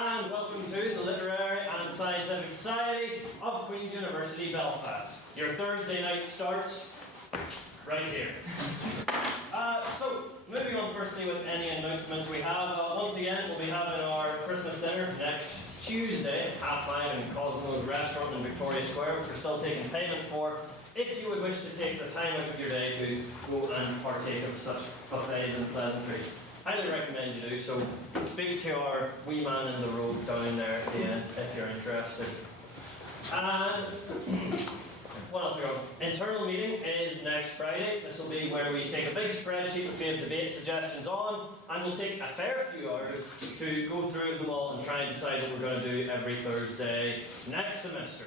and welcome to the Literary and Scientific Society of Queen's University Belfast. Your Thursday night starts right here. So, moving on firstly with any announcements we have. Once again, we'll be having our Christmas dinner next Tuesday, 9:30 in Cosmo's Restaurant in Victoria Square, which we're still taking payment for. If you would wish to take the time out of your day to go and partake of such buffets and pleasantries, highly recommend you do so. Speak to our wee man in the road down there at the end if you're interested. And what else we got? Internal meeting is next Friday. This will be where we take a big spreadsheet with we have debate suggestions on, and we'll take a fair few hours to go through them all and try and decide what we're going to do every Thursday next semester.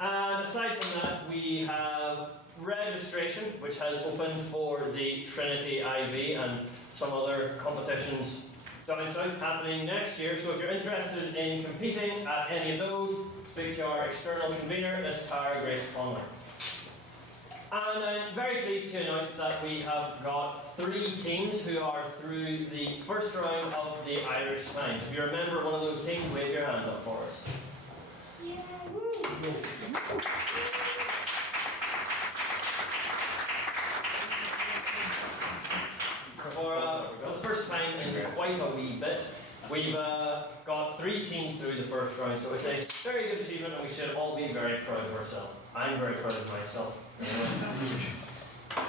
And aside from that, we have registration, which has opened for the Trinity IB and some other competitions down south happening next year. So if you're interested in competing at any of those, speak to our external convener, Ms. Tara Grace Conley. And I'm very pleased to announce that we have got 3 teams who are through the first round of the Irish Times. If you're a member of one of those teams, wave your hands up for us. Yeah, woo. For the first time in quite a wee bit, we've got 3 teams through the first round, so it's a very good achievement and we should all be very proud of ourselves. I'm very proud of myself.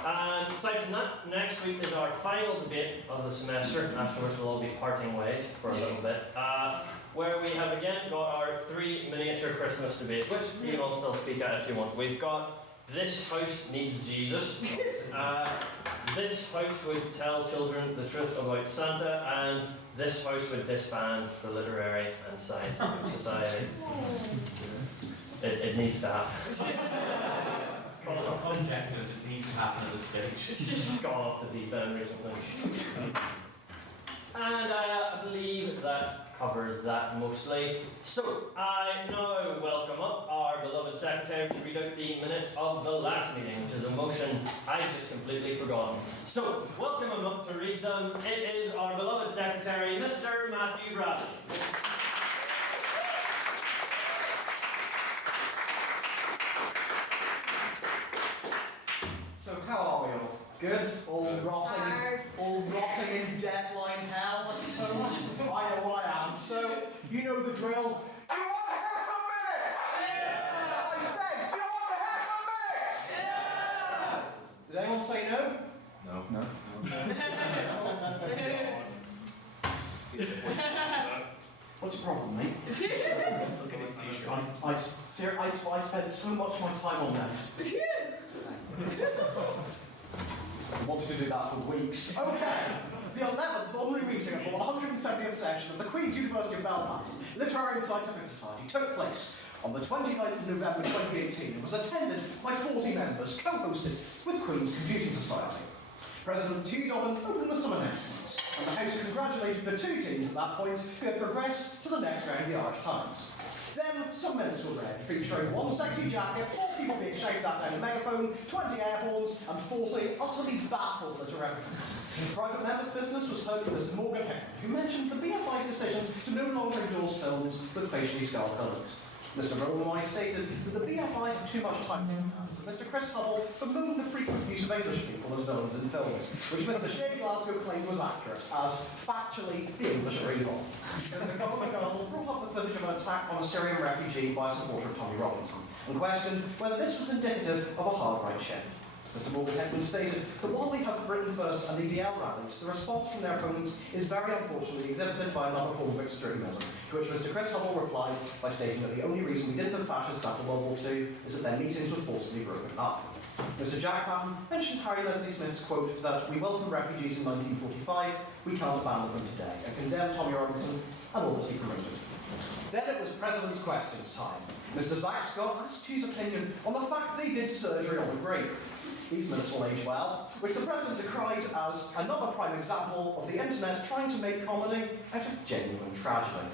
And aside from that, next week is our final debate of the semester. Afterwards we'll all be parting ways for a little bit, where we have again got our 3 miniature Christmas debates, which you can all still speak at if you want. We've got This House Needs Jesus, This House Would Tell Children the Truth About Santa, and This House Would Disband the Literary and Scientific Society. It needs to happen. It's gone off. Undefinite, it needs to happen at this stage. It's gone off the deep end recently. And I believe that covers that mostly. So, I now welcome up our beloved secretary to read out the minutes of the last meeting, which is a motion I've just completely forgotten. So, welcome him up to read them. It is our beloved secretary, Mr. Matthew Bradley. So how are we all? Good? All rotting in deadline hell, I suppose. I know I am. So, you know the drill. Do you want to have some minutes? Yeah! I said, do you want to have some minutes? Yeah! Did anyone say no? No. What's your problem, mate? Look at his t-shirt. I spent so much of my time on that. I wanted to do that for weeks. Okay, the 11th ordinary meeting of the 170th session of the Queen's University of Belfast Literary and Scientific Society took place on the 29th of November 2018 and was attended by 40 members, co-hosted with Queen's Computing Society. President THW opened with some announcements, and the House congratulated the 2 teams at that point who had progressed to the next round of the Irish Times. Then, some minutes were read, featuring 1 sexy jacket, 4 people being shouted at down a megaphone, 20 air horns, and 40 utterly baffled liturarians. Private members' business was heard from Mr. Morgan Henry, who mentioned the BFI's decision to no longer endorse films with facially scarred villains. Mr. Rowan stated that the BFI had too much time in their hands, and Mr. Chris Huddle bemoaned the frequent use of English people as villains in films, which Mr. Shea Glasgow claimed was accurate, as factually the English are evil. Mr. Colin McDonald brought up the footage of an attack on a Syrian refugee by a supporter of Tommy Robinson, and questioned whether this was indicative of a hard right shift. Mr. Morgan Henry stated that while we have Britain First and EDL rallies, the response from their opponents is very unfortunately exhibited by another form of extremism, to which Mr. Chris Huddle replied by stating that the only reason we didn't have fascists after World War II is that their meetings were forcibly broken up. Mr. Jack Patton mentioned Harry Leslie Smith's quote that we welcomed refugees in 1945, we can't abandon them today, and condemned Tommy Robinson and all that he promoted. Then it was President's Questions time. Mr. Zach Scott asked his opinion on the fact they did surgery on the grape. These minutes will age well, which the President decried as another prime example of the internet trying to make comedy out of genuine tragedy.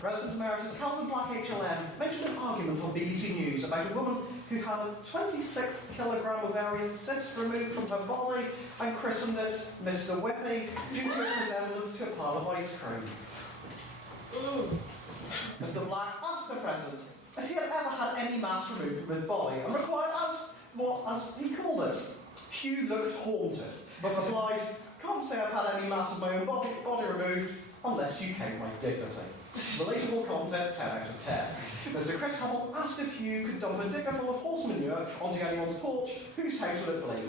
President Emeritus Calvin Black HLM mentioned an argument on BBC News about a woman who had a 26-kilogram ovarian cyst removed from her body and christened it Mr. Whippy due to its resemblance to a pile of ice cream. plaque asked the President if he had ever had any mass removed from his body and required as he called it. Hugh looked haunted, but replied, "Can't say I've had any mass of my own body removed unless you count my dignity." Relatable content, 10 out of 10. Mr. Chris Hubble asked if Hugh could dump a digger full of horse manure onto anyone's porch, whose house would it be?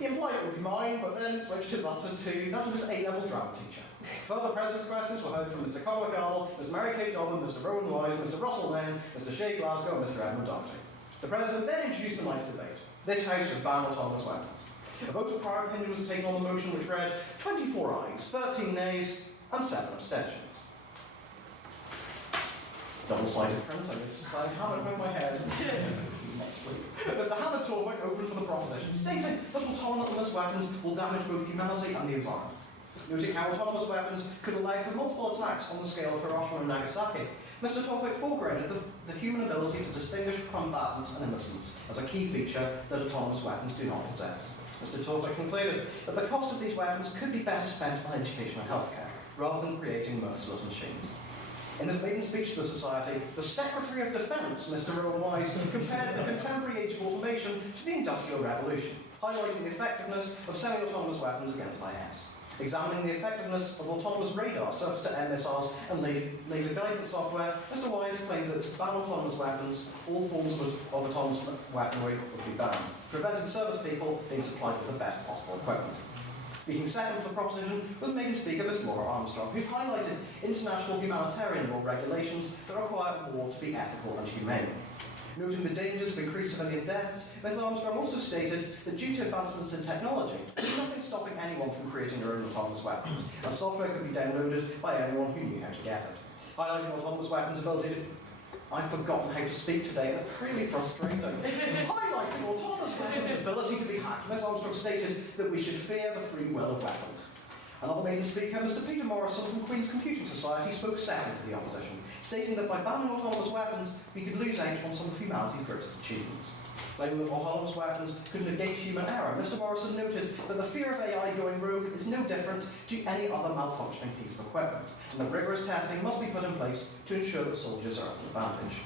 He implied it would be mine, but then switched his answer to that of his A-level drama teacher. Further President's questions were heard from Mr. Conor McArdle, Ms. Mary Kate Dobbin, Mr. Rowan Wise, Mr. Russell Lane, Mr. Shea Glasgow, and Mr. Edmund Doherty. The President then introduced a nice debate. This House would ban autonomous weapons. A vote of prior opinion was taken on the motion, which read 24 ayes, 13 nays, and 7 abstentions. Double-sided print, I have it with my head. Mr. Howard Torwick opened for the proposition, stating that autonomous weapons will damage both humanity and the environment. Noting how autonomous weapons could allow for multiple attacks on the scale of Hiroshima and Nagasaki, Mr. Torwick foregrounded the human ability to distinguish combatants and innocents as a key feature that autonomous weapons do not possess. Mr. Torwick concluded that the cost of these weapons could be better spent on education and healthcare, rather than creating merciless machines. In his maiden speech to the Society, the Secretary of Defence, Mr. Rowan Wise, compared the contemporary age of automation to the Industrial Revolution, highlighting the effectiveness of semi-autonomous weapons against IS. Examining the effectiveness of autonomous radar, surface-to-air missiles, and laser guidance software, Mr. Wise claimed that to ban autonomous weapons, all forms of autonomous weaponry would be banned, preventing service people being supplied with the best possible equipment. Speaking second for the proposition was Maiden Speaker Ms. Laura Armstrong, who highlighted international humanitarian law regulations that require war to be ethical and humane. Noting the dangers of increased civilian deaths, Ms. Armstrong also stated that due to advancements in technology, there is nothing stopping anyone from creating their own autonomous weapons, as software could be downloaded by anyone who knew how to get it. Highlighting autonomous weapons' ability to... I've forgotten how to speak today, and it's really frustrating. Highlighting autonomous weapons' ability to be hacked, Ms. Armstrong stated that we should fear the free will of weapons. Another maiden speaker, Mr. Peter Morrison from Queen's Computing Society, spoke second for the opposition, stating that by banning autonomous weapons, we could lose out on some of humanity's greatest achievements. Claiming that autonomous weapons could negate human error, Mr. Morrison noted that the fear of AI going rogue is no different to any other malfunctioning piece of equipment, and that rigorous testing must be put in place to ensure that soldiers are at an advantage.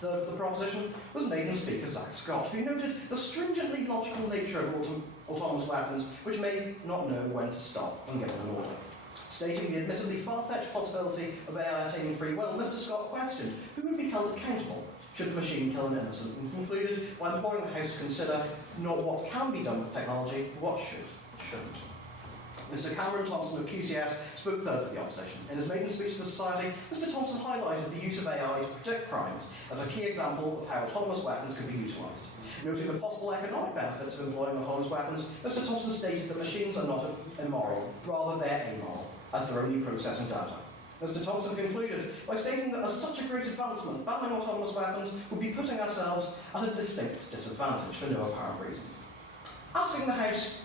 Third for the proposition was maiden speaker Zach Scott, who noted the stringently logical nature of autonomous weapons, which may not know when to stop when given an order. Stating the admittedly far-fetched possibility of AI attaining free will, Mr. Scott questioned who would be held accountable should the machine kill an innocent, and concluded by imploring the House to consider not what can be done with technology, but what shouldn't. Mr. Cameron Thompson of QCS spoke third for the opposition. In his maiden speech to the Society, Mr. Thompson highlighted the use of AI to predict crimes as a key example of how autonomous weapons could be utilised. Noting the possible economic benefits of employing autonomous weapons, Mr. Thompson stated that machines are not immoral, rather they're amoral, as they're only processing data. Mr. Thompson concluded by stating that as such a great advancement, banning autonomous weapons would be putting ourselves at a distinct disadvantage for no apparent reason. Asking the House,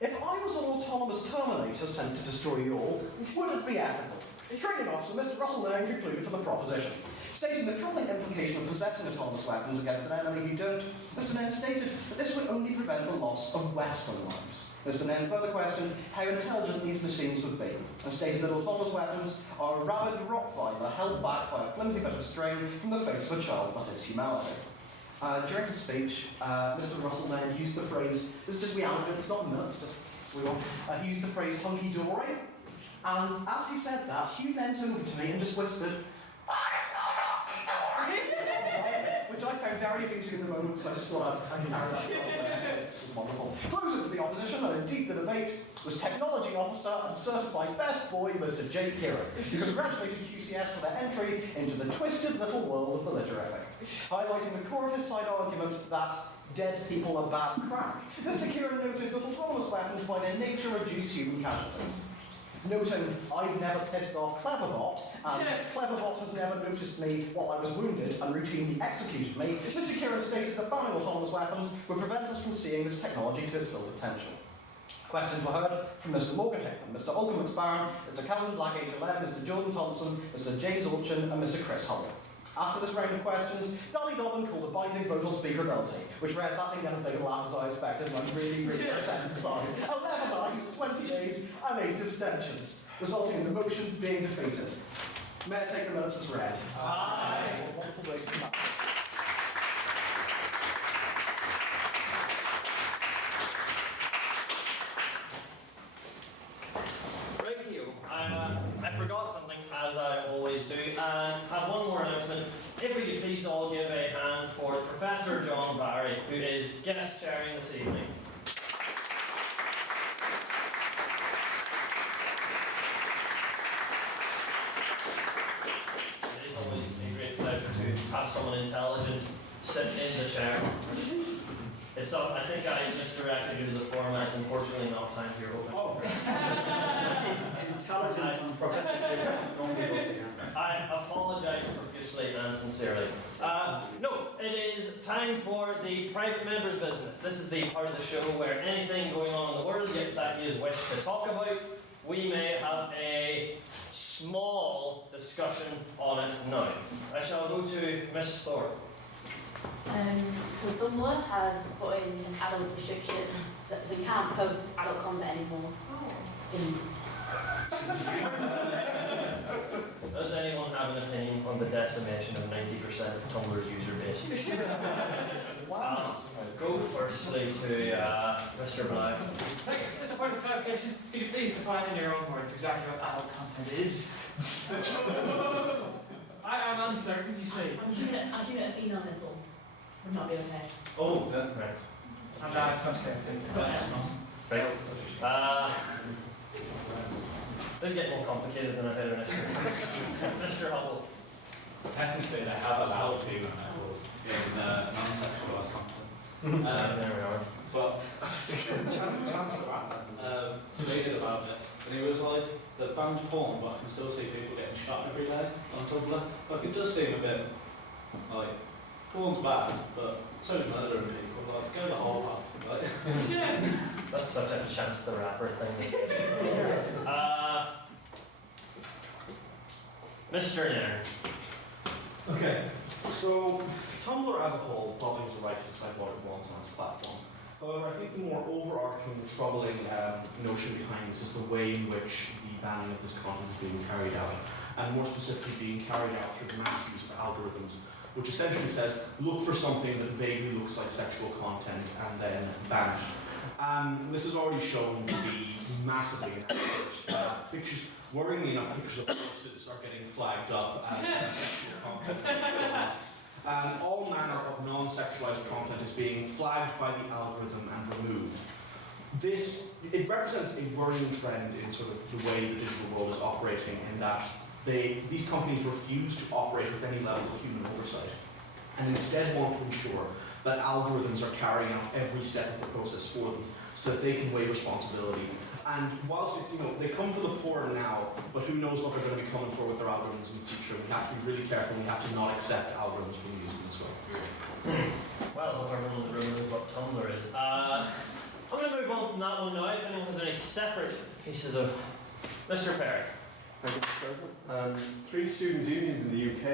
if I was an autonomous Terminator sent to destroy you all, would it be ethical? Training officer Mr. Russell Lane concluded for the proposition. Stating the troubling implication of possessing autonomous weapons against an enemy who don't, Mr. Nairn stated that this would only prevent the loss of Western lives. Mr. Nairn further questioned how intelligent these machines would be, and stated that autonomous weapons are a rabid rottweiler held back by a flimsy bit of string from the face of a child that is humanity. During his speech, Mr. Russell Nairn used the phrase, this is just we anecdote, it's not a minute, it's just we want. He used the phrase hunky-dory, and as he said that, Hugh leant over to me and just whispered, which I found very amusing in the moment, so I just thought I'd carry that across there. It was wonderful. Closing for the opposition, and indeed the debate, was Technology Officer and Certified Best Boy, Mr. J. Kieran, who congratulated QCS for their entry into the twisted little world of the literafic, highlighting the core of his side argument that dead people are bad crack. Mr. Kieran noted that autonomous weapons by their nature reduce human casualties. Noting, I've never pissed off Cleverbot, and Cleverbot has never noticed me while I was wounded and routinely executed me, Mr. Kieran stated that banning autonomous weapons would prevent us from seeing this technology to its full potential. Questions were heard from Mr. Morgan Hickman, Mr. Olga McSparron, Mr. Calvin Black H11, Mr. Jordan Thompson, Mr. James Orchin, and Mr. Chris Hull. After this round of questions, Dolly Dobbin called a binding vote on speakerability, which read that didn't get as big a laugh as I expected, and I'm really sorry. 11 ayes, 20 days, and 8 abstentions, resulting in the motion being defeated. May I take the minutes as read? Aye. Wonderful day for that. I forgot something, as I always do, and have one more announcement. If we could please all give a hand for Professor John Barry, who is guest chairing this evening. It is always a great pleasure to have someone intelligent sit in the chair. It's not, I think I misdirected you to the format. It's unfortunately not time for your opening. Oh. Intelligence and Professor Jim don't be both again. I apologise profusely and sincerely. No, it is time for the private members' business. This is the part of the show where anything going on in the world that you wish to talk about, we may have a small discussion on it now. I shall go to Miss Thorpe. So Tumblr has put in an adult restriction, so you can't post adult content anymore. Does anyone have an opinion on the decimation of 90% of Tumblr's user base? Go firstly to Mr. Black. Just a point of clarification. Could you please define in your own words exactly what adult content is? I am uncertain, you see. I'm keeping it a female nipple. Would not be okay. Oh, right. I'm not touching Right. This is getting more complicated than I had initially. Mr. Hubble. Technically, they have allowed female nipples in non-sexualized content. There we are. But debated about it, and he was like, they banned porn, but I can still see people getting shot every day on Tumblr. Like, it does seem a bit like porn's bad, but so is murdering people. Like, go the whole hog. Like, Yeah. That's such a Chance the Rapper thing. Mr. Nairn. Okay, so Tumblr as a whole probably has the right to decide what it wants on its platform. However, I think the more overarching, troubling notion behind this is the way in which the banning of this content is being carried out, and more specifically being carried out through the mass use of algorithms, which essentially says, look for something that vaguely looks like sexual content and then ban it. This is already shown to be massively inaccurate. Pictures, worryingly enough, pictures of horses are getting flagged up as sexual content. And all manner of non-sexualized content is being flagged by the algorithm and removed. It represents a worrying trend in sort of the way the digital world is operating, in that these companies refuse to operate with any level of human oversight, and instead want to ensure that algorithms are carrying out every step of the process for them, so that they can weigh responsibility. And whilst it's, they come for the poor now, but who knows what they're going to be coming for with their algorithms in the future. We have to be really careful. We have to not accept algorithms being used in this way. Well, if everyone in the room knows what Tumblr is. I'm going to move on from that one now. If anyone has any separate pieces of... Mr. Perry. Thank you, Mr. President. 3 students' unions in the UK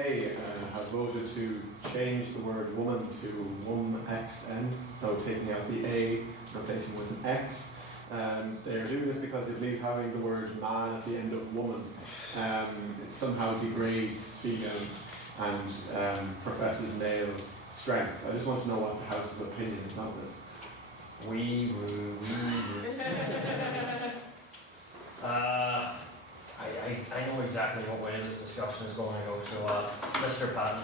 have voted to change the word woman to WOMXN, so taking out the A, replacing with an X. They are doing this because they believe having the word man at the end of woman it somehow degrades females and professes male strength. I just want to know what the House's opinion is on this. Wee woo. I know exactly what way this discussion is going to go, so Mr. Patton.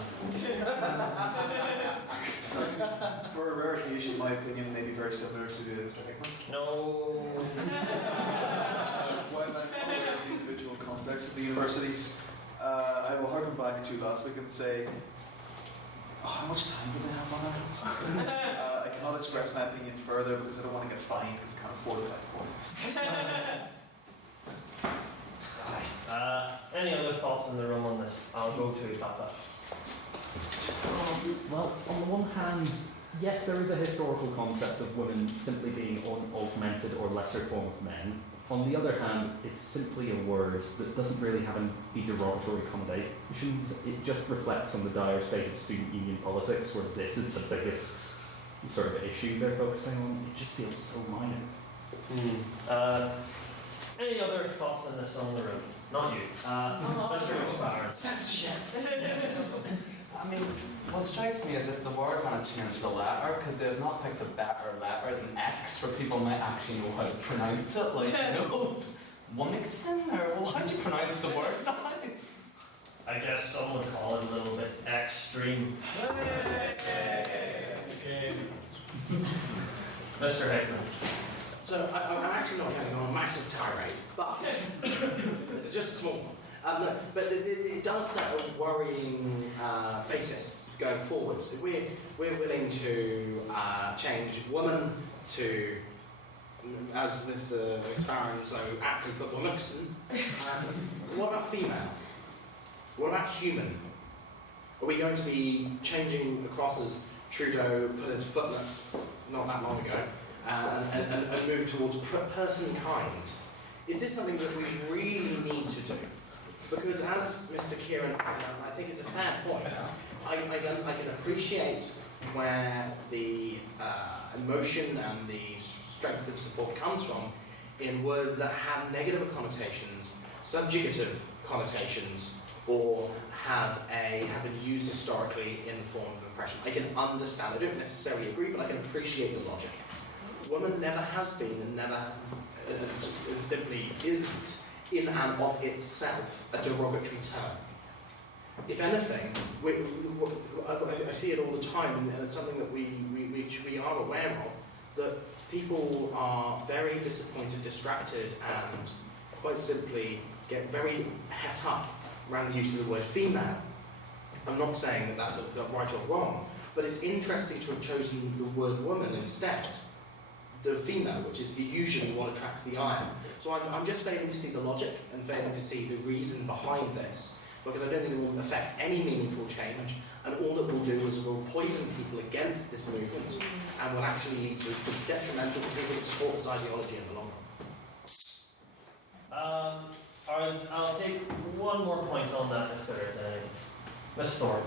For a rare occasion, in my opinion, may be very similar to Mr. Hickman's. No. When I'm talking about the individual context of the universities, I will harken back to last week and say, how much time do they have on their hands? I cannot express my opinion further because I don't want to get fined because I can't afford it at the point. Any other thoughts in the room on this? I'll go to Papa. Well, on the one hand, yes, there is a historical concept of women simply being an augmented or lesser form of men. On the other hand, it's simply a word that doesn't really have any derogatory connotations. It just reflects on the dire state of student union politics, where this is the biggest sort of issue they're focusing on. It just feels so minor. Any other thoughts on this on the room? Not you. Mr. Rose Barnes. I mean, what strikes me is if the word kind of changed the letter, could they have not picked a better letter than X, where people might actually know how to pronounce it? Like, Womixen, or well, how do you pronounce the word now? I guess some would call it a little bit extreme. Mr. Hickman. So I'm actually not going on a massive tirade, but it's just a small one. No, but it does set a worrying basis going forwards. If we're willing to change woman to, as Mr. Exparin so aptly put Womixen, what about female? What about human? Are we going to be changing across as Trudeau put his foot not that long ago and move towards person kind? Is this something that we really need to do? Because as Mr. Kieran pointed out, I think it's a fair point. I can appreciate where the emotion and the strength of support comes from in words that have negative connotations, subjugative connotations, or have been used historically in forms of oppression. I can understand. I don't necessarily agree, but I can appreciate the logic. Woman never has been and never and simply isn't in and of itself a derogatory term. If anything, I see it all the time, and it's something that we are aware of, that people are very disappointed, distracted, and quite simply get very het up around the use of the word female. I'm not saying that that's right or wrong, but it's interesting to have chosen the word woman instead. The female, which is usually what attracts the eye. So I'm just failing to see the logic and failing to see the reason behind this, because I don't think it will affect any meaningful change, and all it will do is it will poison people against this movement and will actually lead to detrimental to people that support this ideology in the long run. I'll take one more point on that if there is any. Miss Thorpe.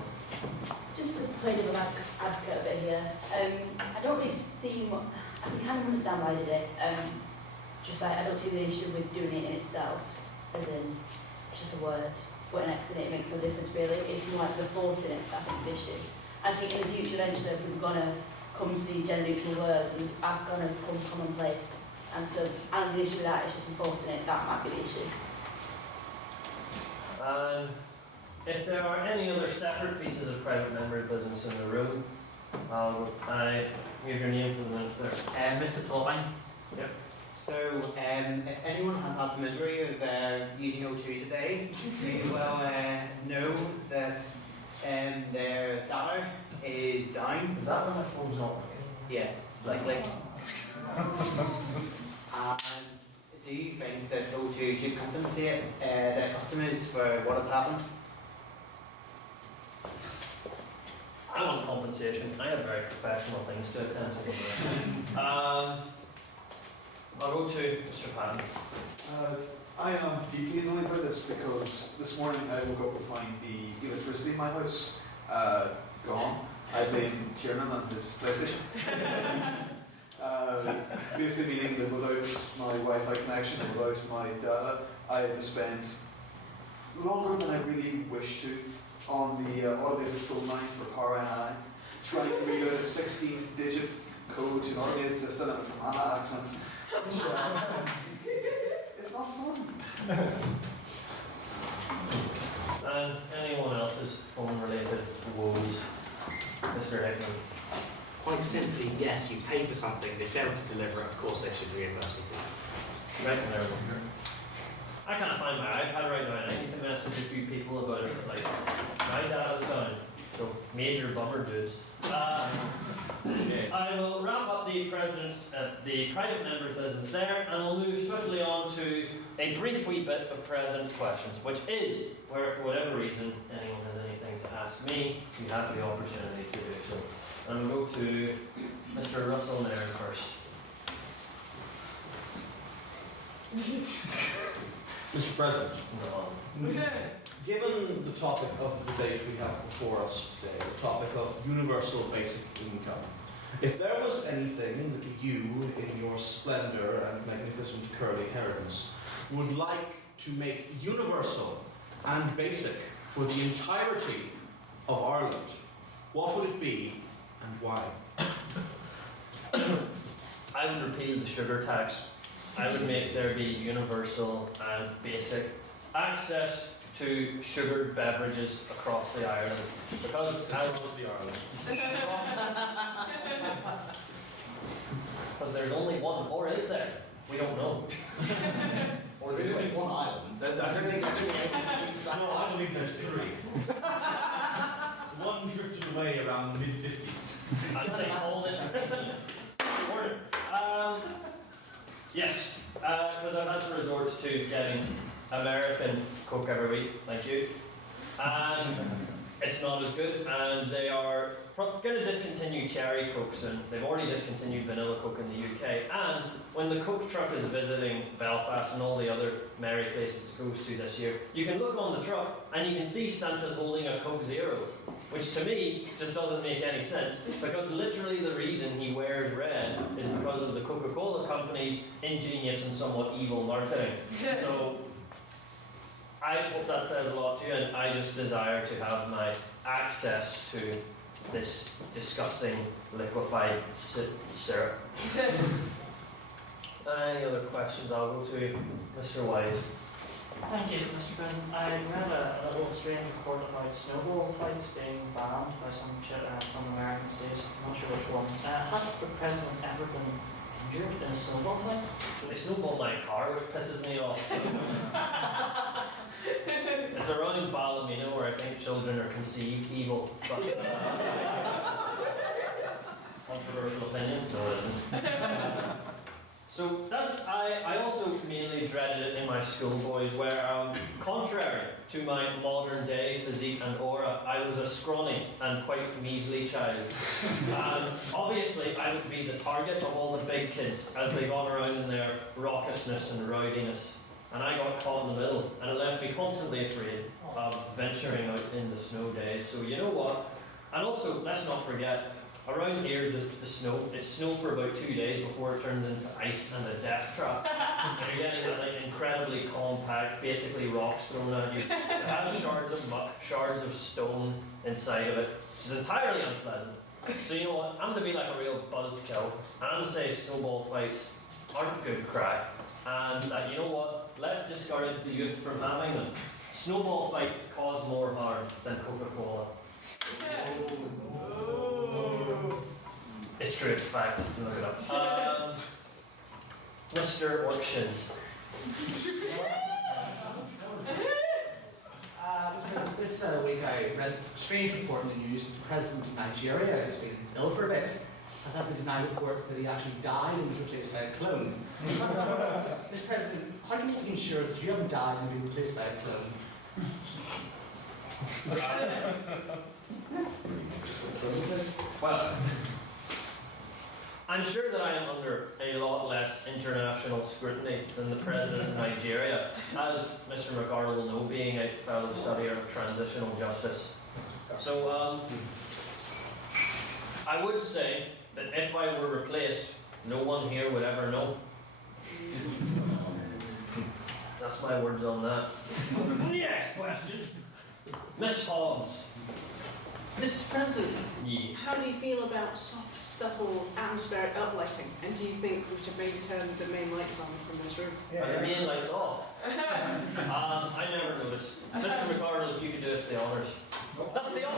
Just to play devil's advocate a bit here, I don't really see I can kind of understand why I did it. Just like I don't see the issue with doing it in itself, as in it's just a word. Put an X in it, it makes no difference really. It's more like the forcing it, I think, the issue. I think in the future eventually if we're gonna come to these gender neutral words and that's gonna become commonplace. And so I don't see the issue with that, it's just enforcing it, that might be the issue. And if there are any other separate pieces of private member business in the room, I give your name for the minute there. Mr. Thorpine. Yep. So, if anyone has had the misery of using O2 today, they will know that their data is down. Is that when my phone's not working? Yeah, likely. And do you think that O2 should compensate their customers for what has happened? I want compensation. I have very professional things to attend to. I'll go to Mr. Patton. I am deeply annoyed by this because this morning I woke up to find the electricity in my house gone. I blame Tiernan and his PlayStation. Basically meaning that without my Wi-Fi connection and without my data, I had to spend longer than I really wish to on the automated phone line for Power NI, trying to read out a 16-digit code to an automated system and from Anna accent. It's not fun. And anyone else's phone-related woes, Mr. Hickman? Quite simply, yes, you pay for something, they fail to deliver it, of course they should reimburse you. Right there. I can't find my iPad right now, and I need to message a few people about it, but like, my data's down. So, major bummer, dudes. I will wrap up the private members' business there, and I'll move swiftly on to a brief wee bit of president's questions, which is where, for whatever reason, anyone has anything to ask me, you have the opportunity to do so. And we'll go to Mr. Russell there first. Mr. President, No. given the topic of the debate we have before us today, the topic of universal basic income, if there was anything that you, in your splendour and magnificent curly hairs, would like to make universal and basic for the entirety of Ireland, what would it be and why? I would repeal the sugar tax. I would make there be universal and basic access to sugared beverages across the Ireland. Because because there's only one, or is there? We don't know. Or There's only one island. I don't think No, I believe there's three. One drifted away around the mid-50s. I'm going to call this order. Yes, because I've had to resort to getting American Coke every week, thank you. And it's not as good, and they are going to discontinue cherry Coke soon. They've already discontinued vanilla Coke in the UK, and when the Coke truck is visiting Belfast and all the other merry places it goes to this year, you can look on the truck and you can see Santa's holding a Coke Zero, which to me just doesn't make any sense, because literally the reason he wears red is because of the Coca-Cola company's ingenious and somewhat evil marketing. So I hope that says a lot to you, and I just desire to have my access to this disgusting liquefied syrup. Any other questions? I'll go to Mr. Wise. Thank you, Mr. President. I read a little strange report about snowball fights being banned by some American state. I'm not sure which one. Has the president ever been injured in a snowball fight? They snowballed my car, which pisses me off. It's around Ballymena where I think children are conceived evil. But, controversial opinion? No, it isn't. So I also mainly dreaded it in my schoolboys, where contrary to my modern day physique and aura, I was a scrawny and quite measly child. And obviously I would be the target of all the big kids as they got around in their raucousness and rowdiness. And I got caught in the middle, and it left me constantly afraid of venturing out in the snow days. So you know what? And also, let's not forget, around here, the snow, it snowed for about 2 days before it turns into ice and a death trap. And you're getting that like incredibly compact, basically rocks thrown at you. It has shards of muck, shards of stone inside of it, which is entirely unpleasant. So you know what? I'm going to be like a real buzzkill, and I'm going to say snowball fights aren't good crack. And you know what? Let's discourage the youth from having them. Snowball fights cause more harm than Coca-Cola. It's true, it's fact. Look it up. Mr. Orkshins. This week I read a strange report in the news from the President of Nigeria, who's been ill for a bit, has had to deny reports that he actually died and was replaced by a clone. Mr. President, how can you be sure that you haven't died and been replaced by a clone? Well, I'm sure that I am under a lot less international scrutiny than the President of Nigeria, as Mr. McArdle will know, being a fellow studier of transitional justice. So, I would say that if I were replaced, no one here would ever know. That's my words on that. Next question. Miss Hobbs. Mr. President, Yes. how do you feel about soft, supple, atmospheric uplighting? And do you think we should maybe turn the main lights on from this room? Are the main lights off? I never noticed. Mr. McArdle, if you could do us the honours. That's the honour!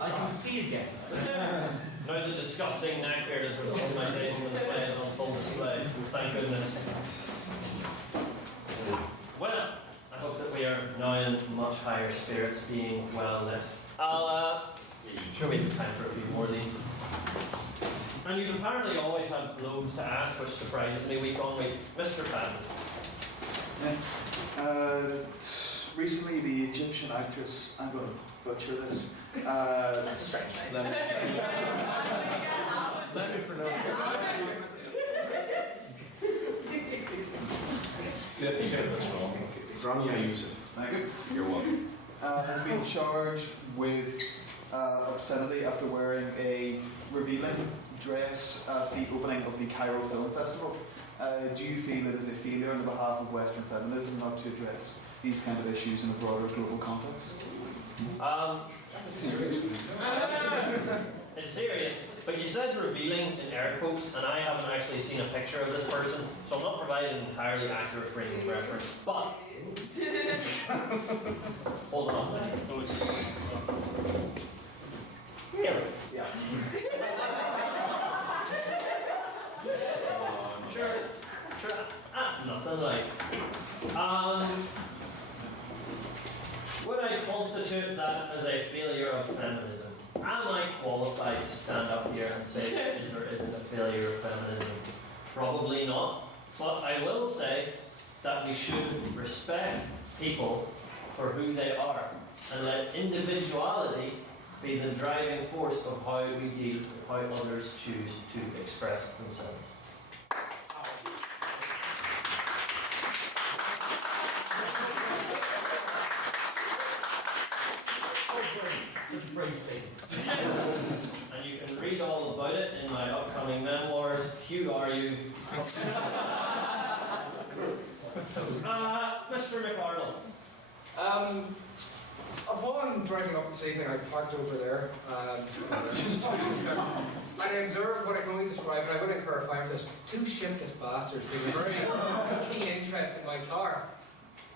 I can see again. Now the disgusting neck beard is result of my days when the play is on full display. Thank goodness. Well, I hope that we are now in much higher spirits, being well lit. Sure we have time for a few more of these. And you apparently always have loads to ask, which surprises me week on week. Mr. Fadden. Recently, the Egyptian actress, I'm going to butcher this. That's a strange name. Let me pronounce it. See, I think I got this wrong. Rania Youssef. Thank you. You're welcome. Has been charged with obscenity after wearing a revealing dress at the opening of the Cairo Film Festival. Do you feel it is a failure on the behalf of Western feminism not to address these kind of issues in a broader global context? That's a serious one. It's serious, but you said revealing in air quotes, and I haven't actually seen a picture of this person, so I'm not providing an entirely accurate frame of reference. But hold on. Really? Yeah. Sure. That's nothing like. Would I constitute that as a failure of feminism? Am I qualified to stand up here and say that is or isn't a failure of feminism? Probably not. But I will say that we should respect people for who they are and let individuality be the driving force of how we deal with how others choose to express themselves. Such a brave statement. And you can read all about it in my upcoming memoirs, Who Are You? Mr. McArdle. Upon driving up this evening, I parked over there and I observed what I can only describe, and I will incur a fine for this, two shiftless bastards taking a very keen interest in my car.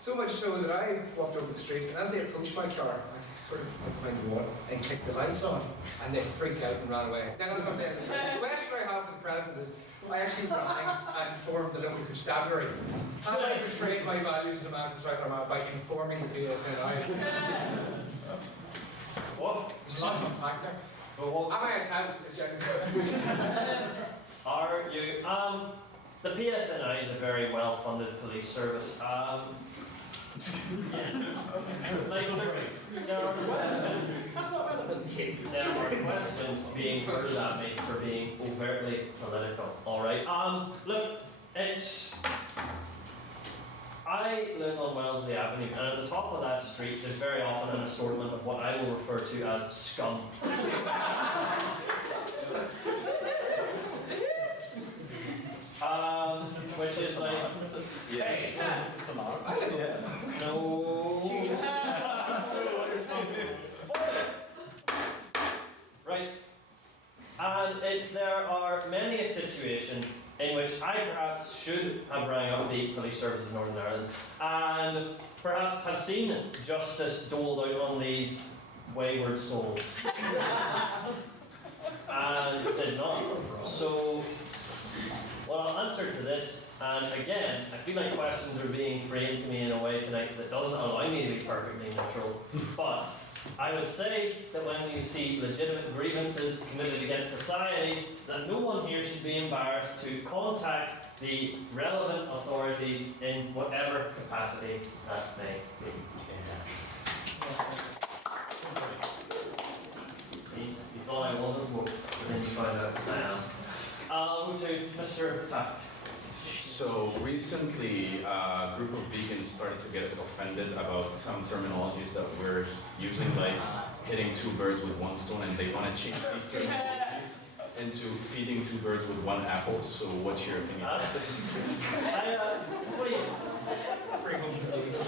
So much so that I walked over the street, and as they approached my car, I sort of went behind the wall and clicked the lights on, and they freaked out and ran away. Now, that's not the end. The question I have for the present is, I actually rang and informed the local constabulary. Have I betrayed my values as a man from South Armagh by informing the PSNI? What? There's a lot to unpack there. Am I attacked? Are you? The PSNI is a very well-funded police service. Like, there are questions. That's not relevant. There are questions being hurled at me for being overtly political. All right. Look, it's. I live on Wellesley Avenue, and at the top of that street, there's very often an assortment of what I will refer to as scum. Which is like, no. Right. And there are many a situation in which I perhaps should have rang up the police service of Northern Ireland and perhaps have seen justice doled out on these wayward souls. And did not. So, well, I'll answer to this, and again, I feel like questions are being framed to me in a way tonight that doesn't allow me to be perfectly neutral, but I would say that when you see legitimate grievances committed against society, that no one here should be embarrassed to contact the relevant authorities in whatever capacity that may be. You thought I wasn't woke, but then you find out I am. I'll move to Mr. Tack. So recently, a group of vegans started to get offended about some terminologies that we're using, like hitting two birds with one stone, and they want to change these terminologies into feeding two birds with one apple. So what's your opinion on this?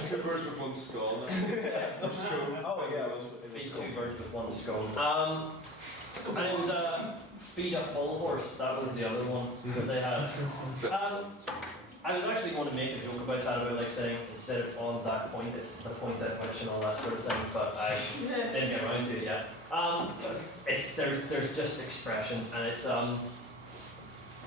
Two birds with one skull. Oh yeah, Feed two birds with one stone. And it was feed a full horse. That was the other one that they had. I was actually going to make a joke about that, about like saying instead of on that point, it's the point at which and all that sort of thing, but I didn't get around to it yet. There's just expressions, and it's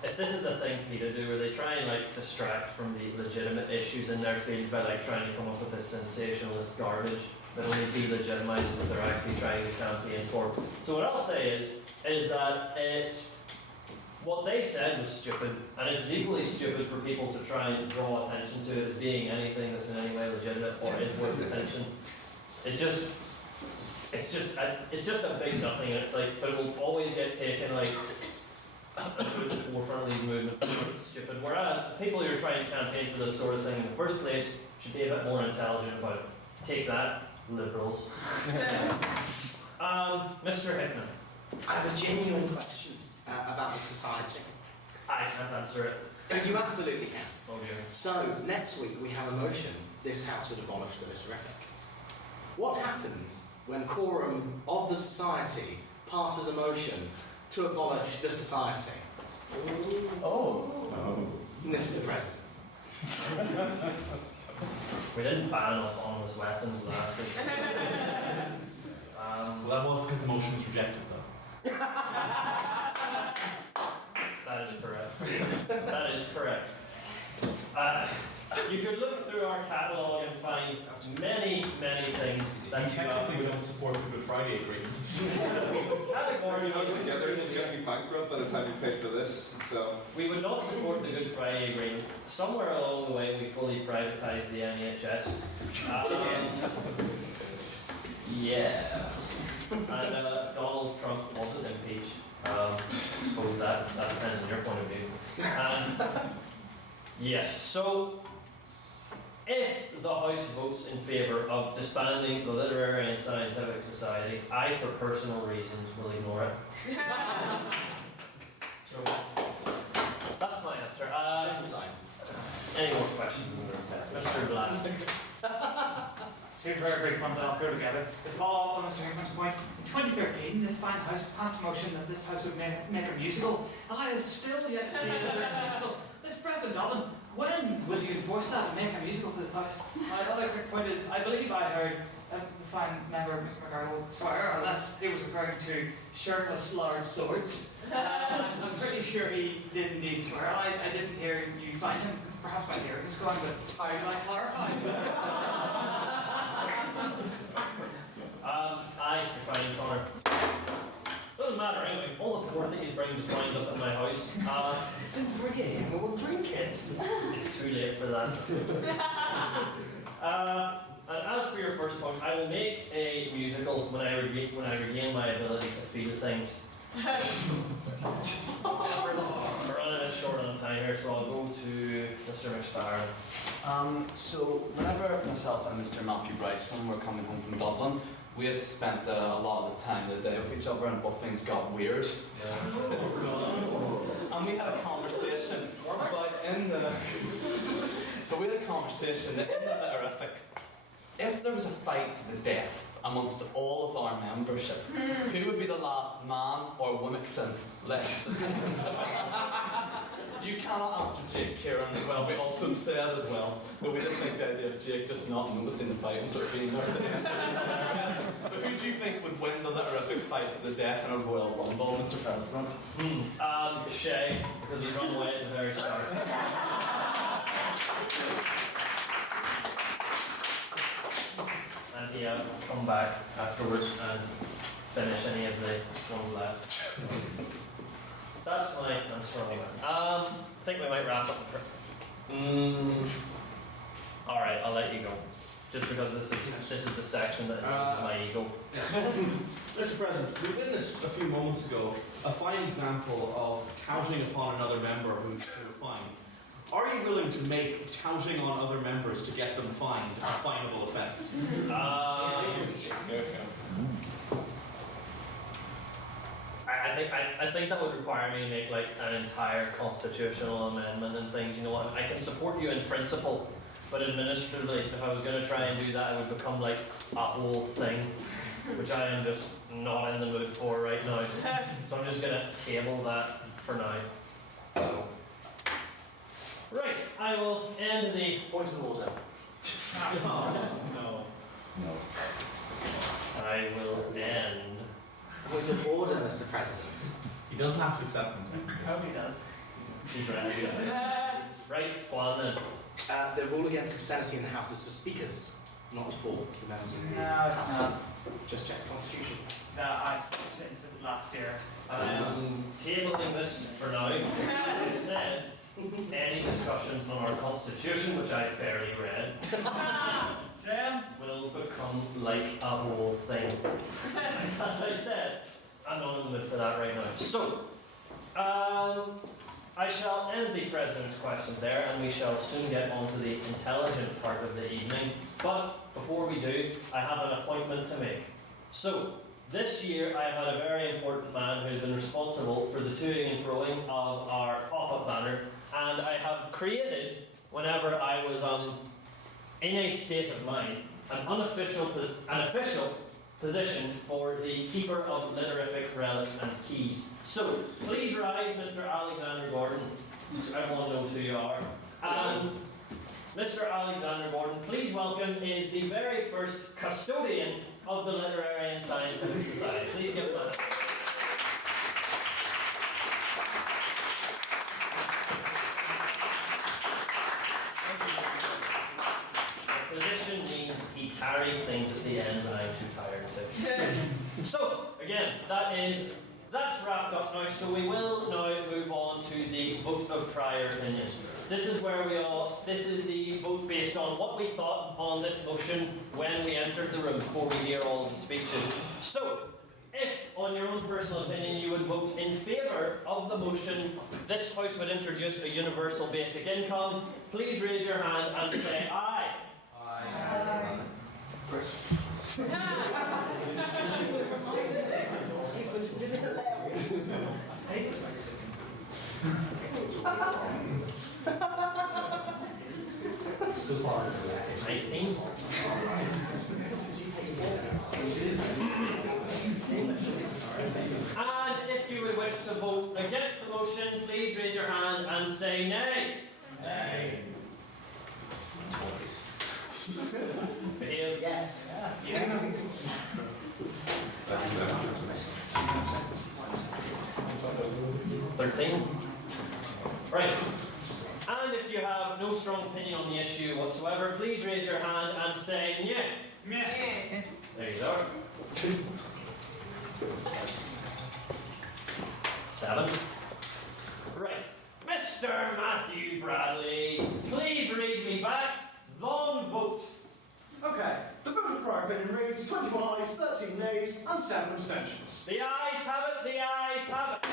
if this is a thing PETA do, where they try and like distract from the legitimate issues in their field by like trying to come up with this sensationalist garbage that only delegitimizes what they're actually trying to campaign for. So what I'll say is that it's what they said was stupid, and it's equally stupid for people to try and draw attention to it as being anything that's in any way legitimate or is worth attention. It's just a big nothing, and it's like, but it will always get taken like to the forefront of these movements. It's stupid. Whereas the people who are trying to campaign for this sort of thing in the first place should be a bit more intelligent about it. Take that, liberals. Mr. Hickman. I have a genuine question about the society. I can't answer it. You absolutely can. Oh dear. So, next week we have a motion, this House would abolish the litterific. What happens when quorum of the society passes a motion to abolish the society? Oh. Mr. President. We didn't ban autonomous weapons last week. Well, that was because the motion was rejected, though. That is correct. That is correct. You could look through our catalogue and find many, many things that you technically don't support the Good Friday Agreement. categorically together, you're going to be bankrupt by the time you pay for this. So we would not support the Good Friday Agreement. Somewhere along the way, we fully privatised the NHS. Yeah. And Donald Trump wasn't impeached. Suppose that depends on your point of view. Yes. So, if the House votes in favour of disbanding the Literary and Scientific Society, I, for personal reasons, will ignore it. So, that's my answer. Any more questions? Mr. Black. Two very great ones I'll throw together. To follow up on Mr. Hickman's point, in 2013, this fine House passed a motion that this House would make a musical, and I have still yet to see a musical. Mr. President Dolan, when will you enforce that and make a musical for this House? My other quick point is, I believe I heard the fine member, Mr. McArdle, swear, unless he was referring to shirtless large swords. I'm pretty sure he did indeed swear. I didn't hear you find him. Perhaps my hearing is going, but how would I clarify? Aye, you're fine, Connor. Doesn't matter anyway. All the poor things bring just winds up to my house. Then bring it in and we'll drink it. It's too late for that. And as for your first point, I will make a musical when I regain my ability to feel things. We're running a bit short on time here, so I'll go to Mr. McSparrow. So whenever myself and Mr. Matthew Bryson were coming home from Dublin, we had spent a lot of the time of the day with each other, and but things got weird. And we had a conversation about but we had a conversation that in the Litterific, if there was a fight to the death amongst all of our membership, who would be the last man or woman left? You cannot answer Jake Kieran as well. We also said as well, but we didn't think the idea of Jake just not noticing the fight and sort of being there. But who do you think would win the Litterific fight to the death in a Royal Rumble, Mr. President? Shay, because he run away at the very start. And he come back afterwards and finish any of the ones left. That's my answer on that. I think we might wrap up. Alright, I'll let you go. Just because this is the section that uses my ego. Mr. President, we witnessed a few moments ago a fine example of touting upon another member who was fined. Are you willing to make touting on other members to get them fined a finable offence? I think that would require me to make like an entire constitutional amendment and things. You know what? I can support you in principle, but administratively, if I was going to try and do that, it would become like a whole thing, which I am just not in the mood for right now. So I'm just going to table that for now. So, right, I will end the point of order. No. I will end. Point of order, Mr. President. He doesn't have to accept them. No, he does. He's ready. Right, go on then. The rule against obscenity in the House is for speakers, not for the members of the No, it's House. not. Just check the Constitution. No, I changed it last year. Tabling this for now. As I said, any discussions on our Constitution, which I barely read, will become like a whole thing. As I said, I'm not in the mood for that right now. So, I shall end the President's questions there, and we shall soon get on to the intelligent part of the evening. But before we do, I have an appointment to make. So, this year I have had a very important man who's been responsible for the toing and froing of our pop-up banner and I have created, whenever I was in a state of mind, an official position for the keeper of litterific relics and keys. So, please rise, Mr. Alexander Gordon, so everyone knows who you are. And Mr. Alexander Gordon, please welcome, is the very first custodian of the Literary and Scientific Society. Please give him a hand. The position means he carries things at the end and I'm too tired to. So, again, that's wrapped up now, so we will now move on to the vote of prior opinion. This is the vote based on what we thought on this motion when we entered the room before we hear all of the speeches. So, if, on your own personal opinion, you would vote in favour of the motion, this House would introduce a universal basic income, please raise your hand and say aye. Aye. So far, 19. And if you would wish to vote against the motion, please raise your hand and say nay. Nay. Behave. Yes. Yeah. 13. Right. And if you have no strong opinion on the issue whatsoever, please raise your hand and say yeah. Yeah. There you go. 7. Right. Mr. Matthew Bradley, please read me back the vote. Okay, the vote of prior opinion reads 21 ayes, 13 nays, and 7 abstentions. The ayes have it, the ayes have it.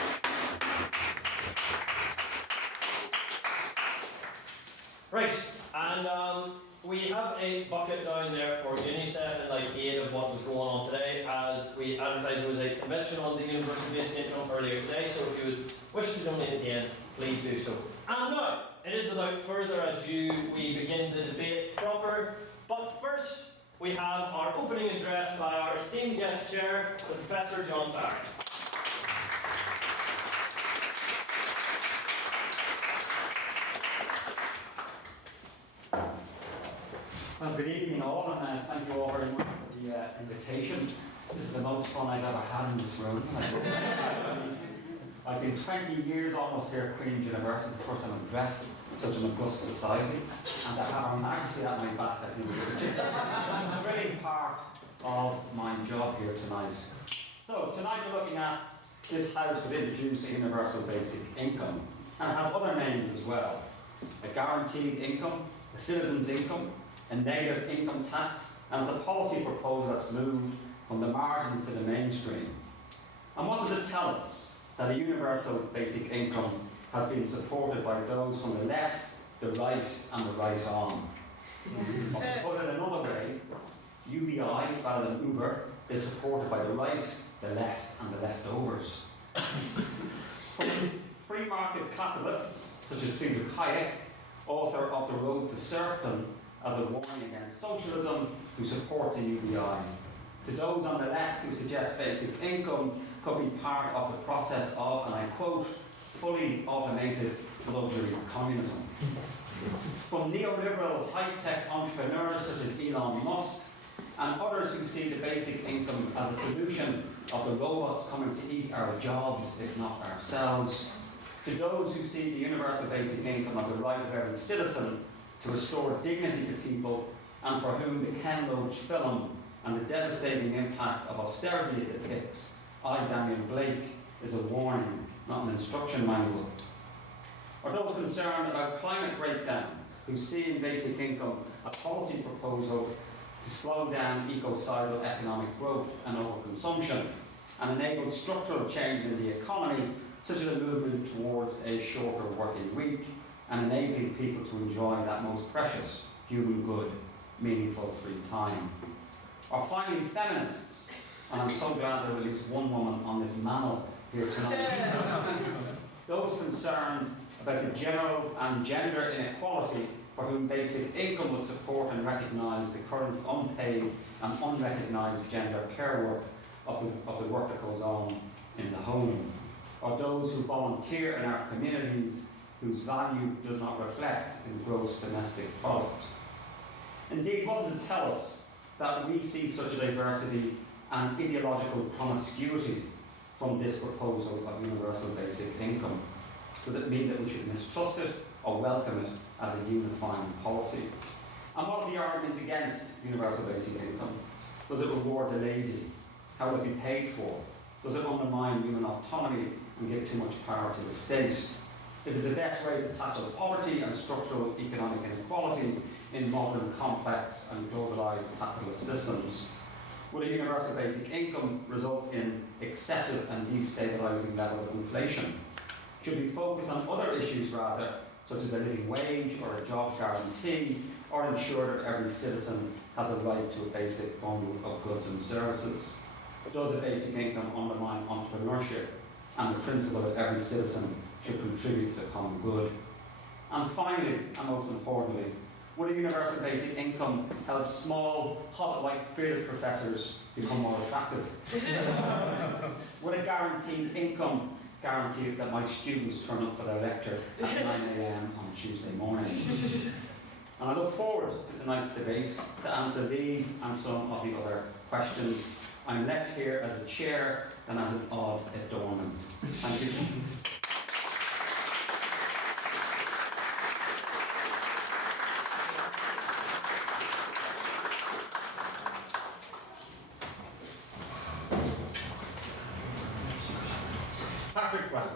Right, and we have a bucket down there for UNICEF in like aid of what was going on today, as we advertised there was a convention on the university-based income earlier today, so if you would wish to donate at the end, please do so. And now, it is without further ado we begin the debate proper, but first we have our opening address by our esteemed guest chair, the Professor John Barry. Well, good evening all, and thank you all very much for the invitation. This is the most fun I've ever had in this room. I've been 20 years almost here at Queen's University. It's the first time I've addressed such an august society, and to have Her Majesty at my back, I think, is a thrilling part of my job here tonight. So, tonight we're looking at this House would introduce a universal basic income, and it has other names as well. A guaranteed income, a citizen's income, a negative income tax, and it's a policy proposal that's moved from the margins to the mainstream. And what does it tell us? That a universal basic income has been supported by those from the left, the right, and the right on. Or to put it another way, UBI, rather than Uber, is supported by the right, the left, and the leftovers. Free market capitalists, such as Friedrich Hayek, author of The Road to Serfdom, as a warning against socialism, who supports a UBI. To those on the left who suggest basic income could be part of the process of, and I quote, fully automated luxury communism. From neoliberal high-tech entrepreneurs such as Elon Musk and others who see the basic income as a solution of the robots coming to eat our jobs, if not ourselves, to those who see the universal basic income as a right of every citizen to restore dignity to people, and for whom the Ken Loach film and the devastating impact of austerity it depicts, I, Daniel Blake, is a warning, not an instruction manual. Or those concerned about climate breakdown, who see in basic income a policy proposal to slow down ecocidal economic growth and overconsumption, and enable structural change in the economy, such as a movement towards a shorter working week, and enabling people to enjoy that most precious human good, meaningful free time. Or finally, feminists, and I'm so glad there's at least one woman on this panel here tonight. Those concerned about the general and gender inequality for whom basic income would support and recognise the current unpaid and unrecognised gender care work of the work that goes on in the home, or those who volunteer in our communities whose value does not reflect in gross domestic product. Indeed, what does it tell us that we see such a diversity and ideological promiscuity from this proposal of universal basic income? Does it mean that we should mistrust it or welcome it as a unifying policy? And what are the arguments against universal basic income? Does it reward the lazy? How will it be paid for? Does it undermine human autonomy and give too much power to the state? Is it the best way to tackle poverty and structural economic inequality in modern, complex and globalised capitalist systems? Will a universal basic income result in excessive and destabilising levels of inflation? Should we focus on other issues rather, such as a living wage or a job guarantee, or ensure that every citizen has a right to a basic bundle of goods and services? Does a basic income undermine entrepreneurship and the principle that every citizen should contribute to the common good? And finally, and most importantly, would a universal basic income help small, hobbit-like creative professors become more attractive? Would a guaranteed income guarantee that my students turn up for their lecture at 9 AM on Tuesday morning? And I look forward to tonight's debate to answer these and some of the other questions. I'm less here as a chair than as an odd adornment. Thank you. Patrick Brown.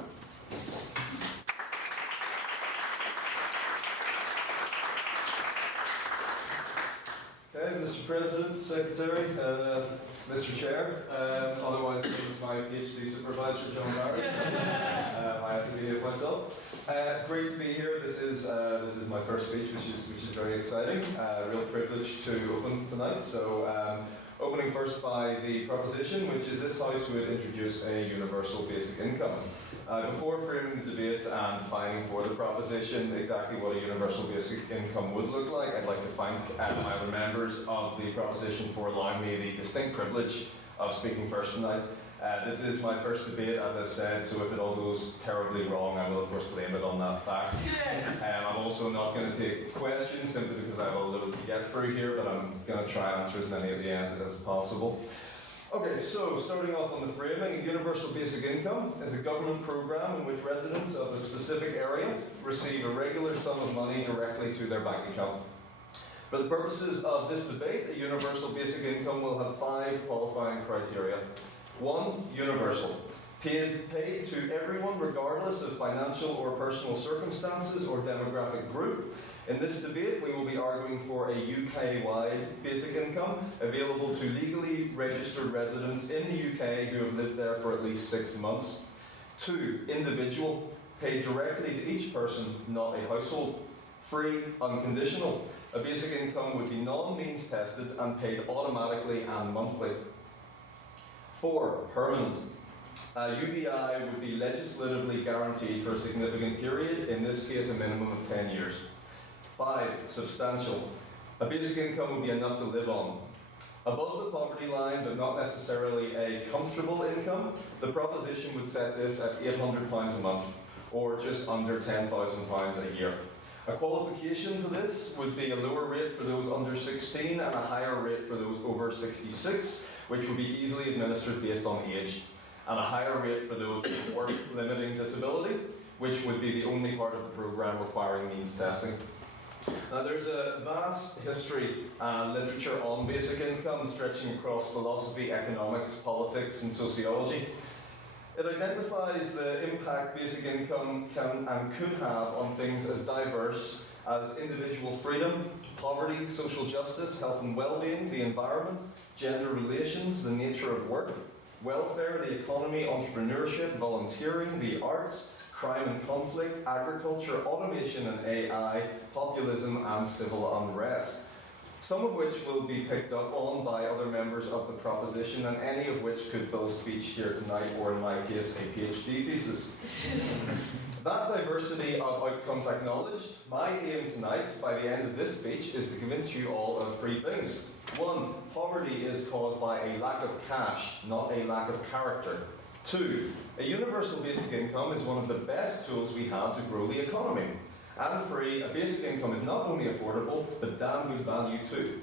Okay, Mr. President, Secretary, Mr. Chair, otherwise known as my PhD supervisor, John Barrett. I have to be here myself. Great to be here. This is my first speech, which is very exciting. Real privilege to open tonight. So, opening first by the proposition, which is this House would introduce a universal basic income. Before framing the debate and defining for the proposition exactly what a universal basic income would look like, I'd like to thank my other members of the proposition for allowing me the distinct privilege of speaking first tonight. This is my first debate, as I've said, so if it all goes terribly wrong, I will of course blame it on that fact. I'm also not going to take questions simply because I have a load to get through here, but I'm going to try and answer as many at the end as possible. Okay, so starting off on the framing, a universal basic income is a government program in which residents of a specific area receive a regular sum of money directly to their bank account. For the purposes of this debate, a universal basic income will have 5 qualifying criteria. 1. Universal. Paid to everyone regardless of financial or personal circumstances or demographic group. In this debate, we will be arguing for a UK-wide basic income available to legally registered residents in the UK who have lived there for at least 6 months. 2. Individual. Paid directly to each person, not a household. 3. Unconditional. A basic income would be non-means tested and paid automatically and monthly. 4. Permanent. UBI would be legislatively guaranteed for a significant period, in this case a minimum of 10 years. 5. Substantial. A basic income would be enough to live on. Above the poverty line, but not necessarily a comfortable income, the proposition would set this at £800 a month, or just under £10,000 a year. A qualification to this would be a lower rate for those under 16 and a higher rate for those over 66, which would be easily administered based on age, and a higher rate for those with work-limiting disability, which would be the only part of the programme requiring means testing. Now, there's a vast history and literature on basic income stretching across philosophy, economics, politics, and sociology. It identifies the impact basic income can and could have on things as diverse as individual freedom, poverty, social justice, health and well-being, the environment, gender relations, the nature of work, welfare, the economy, entrepreneurship, volunteering, the arts, crime and conflict, agriculture, automation and AI, populism and civil unrest. some of which will be picked up on by other members of the proposition, and any of which could fill a speech here tonight, or in my case, a PhD thesis. That diversity of outcomes acknowledged, my aim tonight, by the end of this speech, is to convince you all of three things. One, poverty is caused by a lack of cash, not a lack of character. Two, a universal basic income is one of the best tools we have to grow the economy. And three, a basic income is not only affordable, but damn good value too.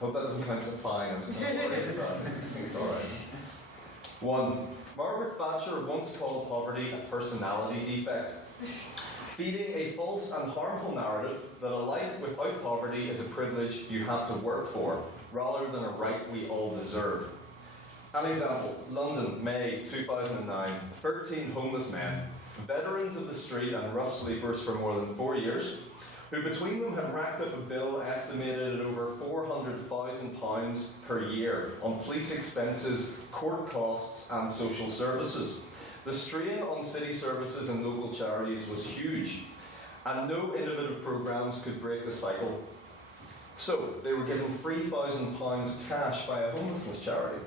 Hope that doesn't count as a fine, I'm just kind of worried about it. I think it's alright. 1. Margaret Thatcher once called poverty a personality defect, feeding a false and harmful narrative that a life without poverty is a privilege you have to work for, rather than a right we all deserve. An example, London, May 2009, 13 homeless men, veterans of the street and rough sleepers for more than 4 years, who between them had racked up a bill estimated at over £400,000 per year on police expenses, court costs and social services. The strain on city services and local charities was huge, and no innovative programmes could break the cycle. So, they were given £3,000 cash by a homelessness charity.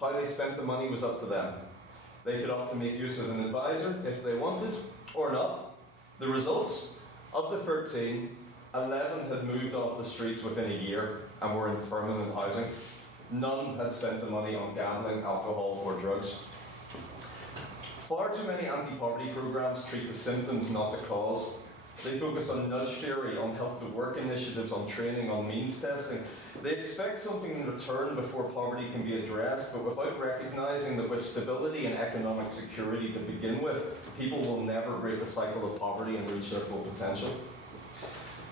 How they spent the money was up to them. They could opt to make use of an advisor if they wanted, or not. The results? Of the 13, 11 had moved off the streets within a year and were in permanent housing. None had spent the money on gambling, alcohol, or drugs. Far too many anti-poverty programmes treat the symptoms, not the cause. They focus on nudge theory, on help to work initiatives, on training, on means testing. They expect something in return before poverty can be addressed, but without recognising that with stability and economic security to begin with, people will never break the cycle of poverty and reach their full potential.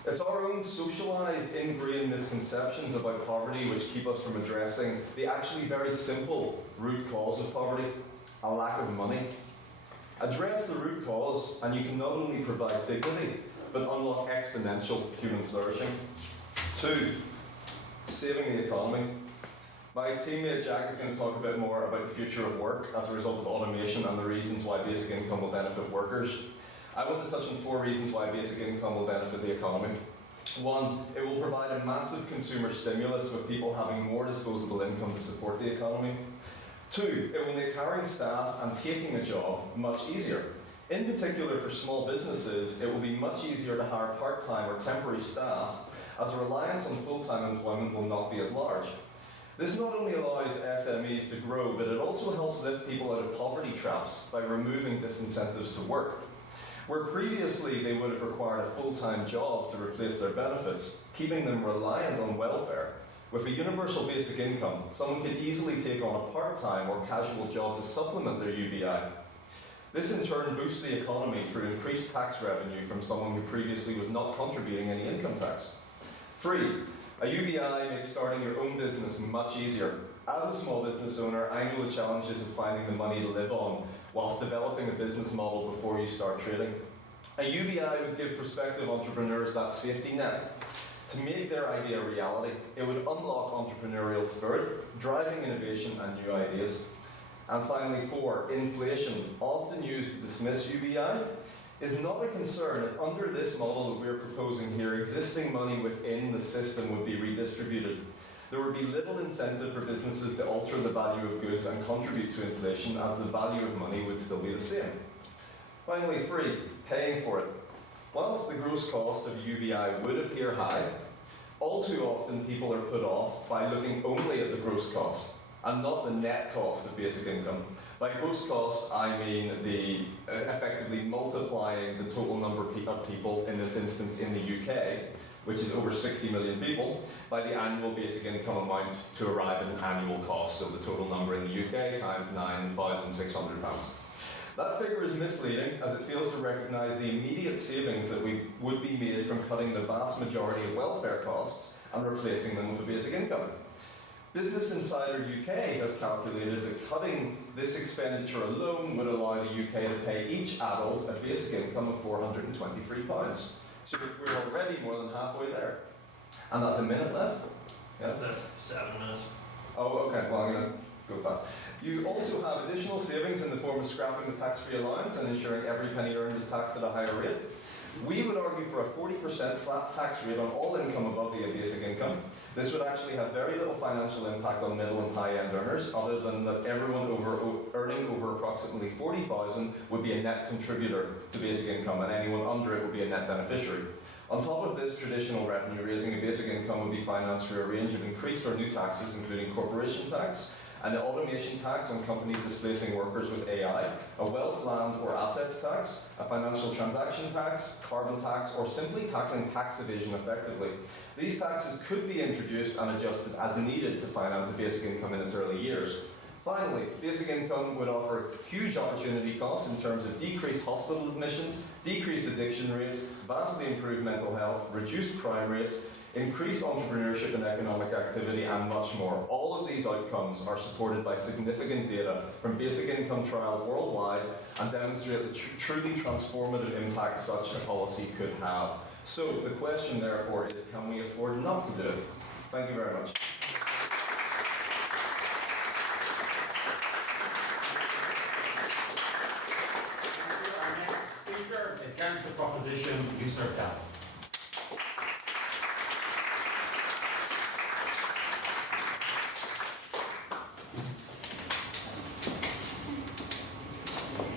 It's our own socialised, ingrained misconceptions about poverty which keep us from addressing the actually very simple root cause of poverty, a lack of money. Address the root cause and you can not only provide dignity, but unlock exponential human flourishing. 2. Saving the economy. My teammate Jack is going to talk a bit more about the future of work as a result of automation and the reasons why basic income will benefit workers. I want to touch on 4 reasons why basic income will benefit the economy. 1. It will provide a massive consumer stimulus with people having more disposable income to support the economy. 2. It will make hiring staff and taking a job much easier. In particular for small businesses, it will be much easier to hire part-time or temporary staff as a reliance on full-time employment will not be as large. This not only allows SMEs to grow, but it also helps lift people out of poverty traps by removing disincentives to work. Where previously they would have required a full-time job to replace their benefits, keeping them reliant on welfare, with a universal basic income, someone could easily take on a part-time or casual job to supplement their UBI. This in turn boosts the economy through increased tax revenue from someone who previously was not contributing any income tax. 3. A UBI makes starting your own business much easier. As a small business owner, I know the challenges of finding the money to live on whilst developing a business model before you start trading. A UBI would give prospective entrepreneurs that safety net to make their idea a reality. It would unlock entrepreneurial spirit, driving innovation and new ideas. And finally, 4, inflation, often used to dismiss UBI, is not a concern, as under this model that we're proposing here, existing money within the system would be redistributed. There would be little incentive for businesses to alter the value of goods and contribute to inflation, as the value of money would still be the same. Finally, 3, paying for it. Whilst the gross cost of UBI would appear high, all too often people are put off by looking only at the gross cost and not the net cost of basic income. By gross cost, I mean effectively multiplying the total number of people, in this instance in the UK, which is over 60 million people, by the annual basic income amount to arrive at an annual cost, so the total number in the UK times £9,600. That figure is misleading, as it fails to recognise the immediate savings that would be made from cutting the vast majority of welfare costs and replacing them with a basic income. Business Insider UK has calculated that cutting this expenditure alone would allow the UK to pay each adult a basic income of £423. So we're already more than halfway there. And that's a minute left? Yes? That's 7 minutes. Oh, okay, well I'm going to go fast. You also have additional savings in the form of scrapping the tax-free allowance and ensuring every penny earned is taxed at a higher rate. We would argue for a 40% flat tax rate on all income above the basic income. This would actually have very little financial impact on middle and high-end earners, other than that everyone earning over approximately 40,000 would be a net contributor to basic income, and anyone under it would be a net beneficiary. On top of this, traditional revenue raising a basic income would be financed through a range of increased or new taxes, including corporation tax, an automation tax on companies displacing workers with AI, a wealth, land or assets tax, a financial transaction tax, carbon tax, or simply tackling tax evasion effectively. These taxes could be introduced and adjusted as needed to finance the basic income in its early years. Finally, basic income would offer huge opportunity costs in terms of decreased hospital admissions, decreased addiction rates, vastly improved mental health, reduced crime rates, increased entrepreneurship and economic activity, and much more. All of these outcomes are supported by significant data from basic income trials worldwide and demonstrate the truly transformative impact such a policy could have. So the question therefore is, can we afford not to do it? Thank you very much. Our next speaker against the proposition, usurp that.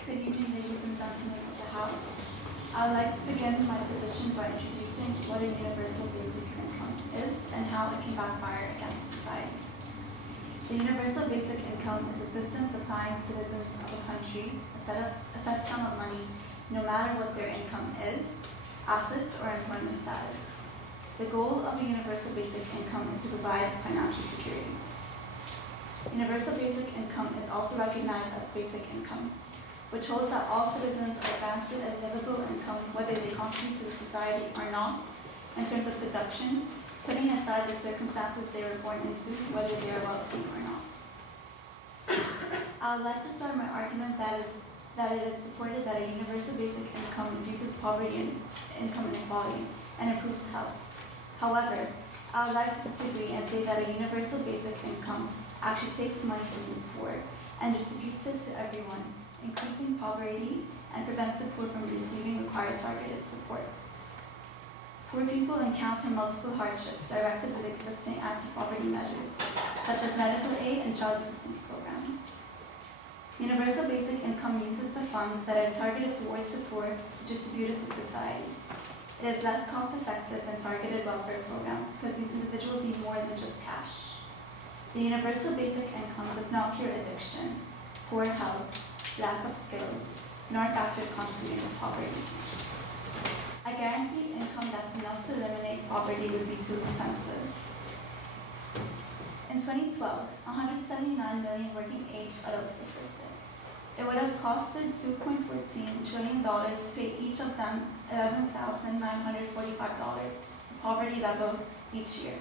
Good evening, ladies and gentlemen of the House. I would like to begin my position by introducing what a universal basic income is and how it can backfire against society. The universal basic income is assistance applying citizens of a country a set sum of money, no matter what their income is, assets, or employment status. The goal of a universal basic income is to provide financial security. Universal basic income is also recognized as basic income, which holds that all citizens are granted a livable income whether they contribute to the society or not, in terms of production, putting aside the circumstances they were born into, whether they are wealthy or not. I would like to start my argument that it is supported that a universal basic income reduces poverty and income inequality and improves health. However, I would like to disagree and say that a universal basic income actually takes money from the poor and distributes it to everyone, increasing poverty and prevents the poor from receiving required targeted support. Poor people encounter multiple hardships directed with existing anti-poverty measures, such as medical aid and child assistance programs. Universal basic income uses the funds that are targeted towards the poor to distribute it to society. It is less cost-effective than targeted welfare programs because these individuals need more than just cash. The universal basic income does not cure addiction, poor health, lack of skills, nor factors contributing to poverty. A guaranteed income that's enough to eliminate poverty would be too expensive. In 2012, 179 million working-age adults existed. It would have costed $2.14 trillion to pay each of them $11,945 for poverty level each year.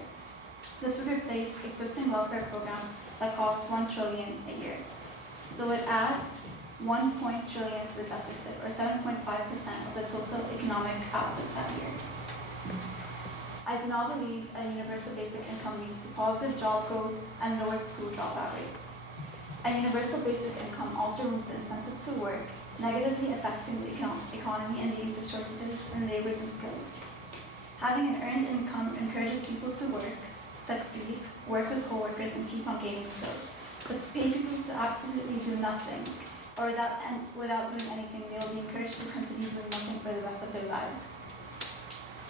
This would replace existing welfare programs that cost $1 trillion a year. So it would add $1 trillion to the deficit, or 7.5% of the total economic output that year. I do not believe a universal basic income leads to positive job growth and lower school dropout rates. A universal basic income also removes the incentive to work, negatively affecting the economy and leading to shortages in labor and skills. Having an earned income encourages people to work, succeed, work with co-workers, and keep on gaining skills. But to pay people to absolutely do nothing, or without doing anything, they will be encouraged to continue doing nothing for the rest of their lives.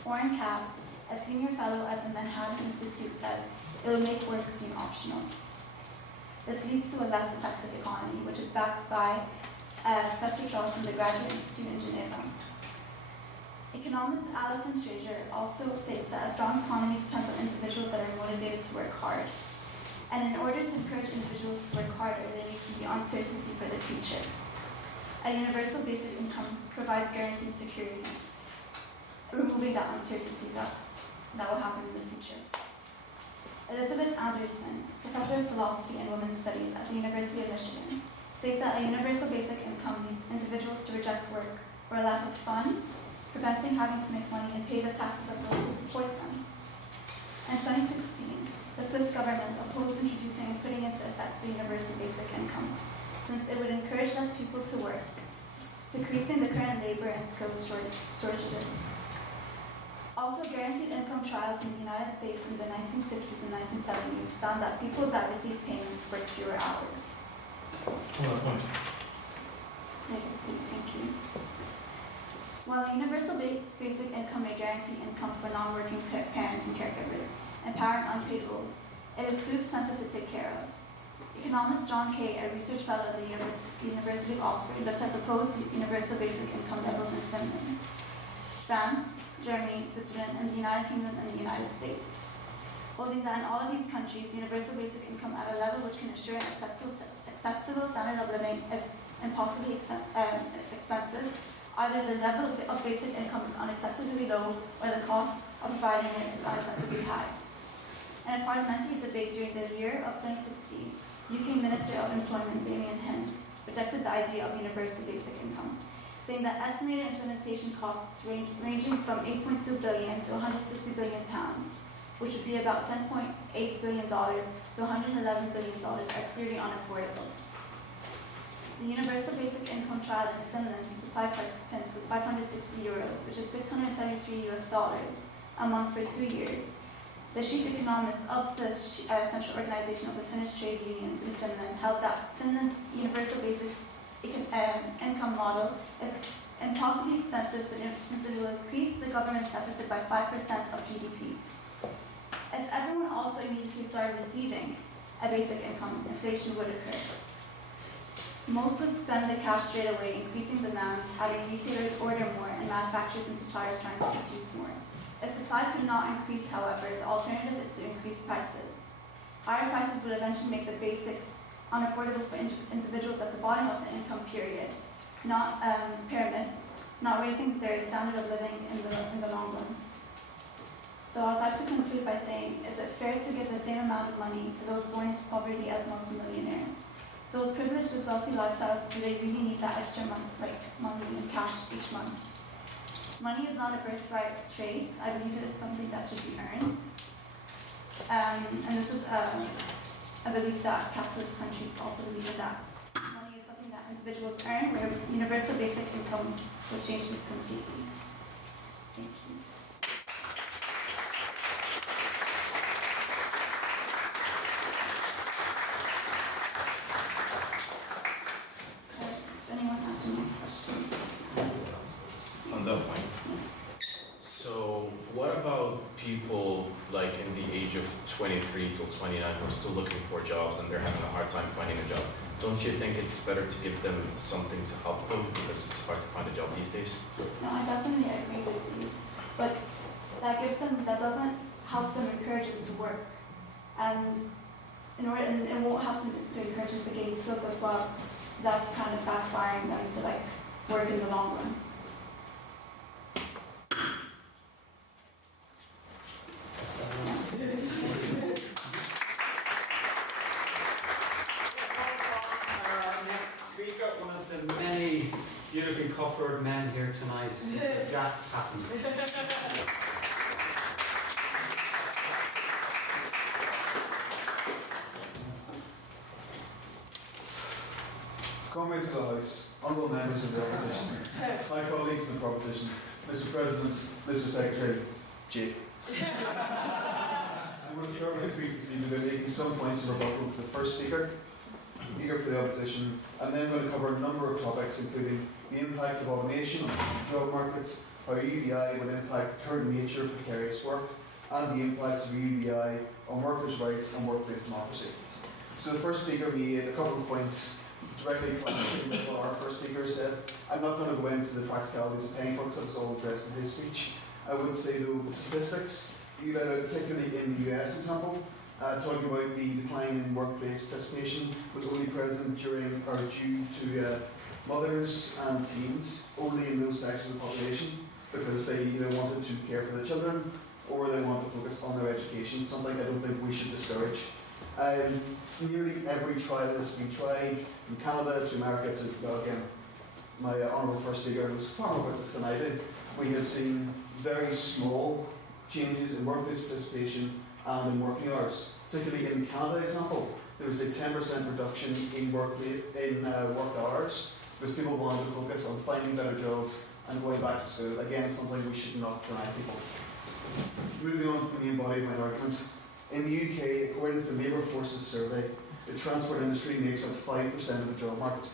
Warren Cass, a senior fellow at the Manhattan Institute, says it will make work seem optional. This leads to a less effective economy, which is backed by Professor Charles from the Graduate Institute in Geneva. Economist Alison Schrager also states that a strong economy depends on individuals that are motivated to work hard. And in order to encourage individuals to work harder, there needs to be uncertainty for the future. A universal basic income provides guaranteed security, removing that uncertainty that will happen in the future. Elizabeth Anderson, professor of philosophy and women's studies at the University of Michigan, states that a universal basic income leads individuals to reject work for a lack of fun, preventing having to make money and pay the taxes of those who support them. In 2016, the Swiss government opposed introducing and putting into effect the universal basic income, since it would encourage less people to work, decreasing the current labour and skills shortages. Also, guaranteed income trials in the United States in the 1960s and 1970s found that people that received payments worked fewer hours. Point. Thank you. While a universal basic income may guarantee income for non-working parents and caregivers, empowering unpaid roles, it is too expensive to take care of. Economist John Kay, a research fellow at the University of Oxford, looked at proposed universal basic income levels in Finland, France, Germany, Switzerland, and the United Kingdom and the United States, holding that in all of these countries, universal basic income at a level which can assure an acceptable standard of living is impossibly expensive. Either the level of basic income is unacceptably low, or the cost of providing it is unacceptably high. In a parliamentary debate during the year of 2016, UK Minister of Employment Damien Hinds rejected the idea of universal basic income, saying that estimated implementation costs ranging from 8.2 billion to 160 billion pounds, which would be about $10.8 billion to $111 billion, are clearly unaffordable. The universal basic income trial in Finland to supply participants with €560, which is $673 a month for 2 years. The chief economist of the central organization of the Finnish trade unions in Finland held that Finland's universal basic income model is impossibly expensive since it will increase the government's deficit by 5% of GDP. If everyone also immediately started receiving a basic income, inflation would occur. Most would spend the cash straight away, increasing demand, having retailers order more, and manufacturers and suppliers trying to produce more. If supply could not increase, however, the alternative is to increase prices. Higher prices would eventually make the basics unaffordable for individuals at the bottom of the income pyramid, not raising their standard of living in the long run. So I'd like to conclude by saying, is it fair to give the same amount of money to those born into poverty as multimillionaires? Those privileged with wealthy lifestyles, do they really need that extra money in cash each month? Money is not a birthright trait. I believe it is something that should be earned. And this is a belief that capitalist countries also believe in, that money is something that individuals earn, where universal basic income will change this completely. Thank you. If anyone has any questions. On that point. So, what about people like in the age of 23 till 29 who are still looking for jobs and they're having a hard time finding a job? Don't you think it's better to give them something to help them because it's hard to find a job these days? No, I definitely agree with you, but that doesn't help them, encourage them to work, and it won't help them to encourage them to gain skills as well. So that's kind of backfiring them to work in the long run. One of the many beautifully coloured men here tonight. This is Jack Patton. Comrades of the House, honourable members of the opposition, my colleagues in the proposition, Mr. President, Mr. Secretary, Jake. I'm going to start my speech this evening by making some points of rebuttal to the first speaker for the opposition, and then I'm going to cover a number of topics, including the impact of automation on job markets, how UBI would impact the current nature of precarious work, and the impacts of UBI on workers' rights and workplace democracy. So the first speaker made a couple of points directly contradicting what our first speaker said. I'm not going to go into the practicalities of paying for it, because that was all addressed in his speech. I would say, though, the statistics, particularly in the US example, talking about the decline in workplace participation was only present due to mothers and teens, only in those sections of the population, because they either wanted to care for the children or they wanted to focus on their education, something I don't think we should discourage. Nearly every trial that's been tried, from Canada to America to, well, again, my honourable first speaker was far more with this than I did, we have seen very small changes in workplace participation and in working hours. Particularly in the Canada example, there was a 10% reduction in work hours because people want to focus on finding better jobs and going back to school. Again, something we should not deny people. Moving on to the main body of my argument. In the UK, according to the Labour Forces survey, the transport industry makes up 5% of the job market.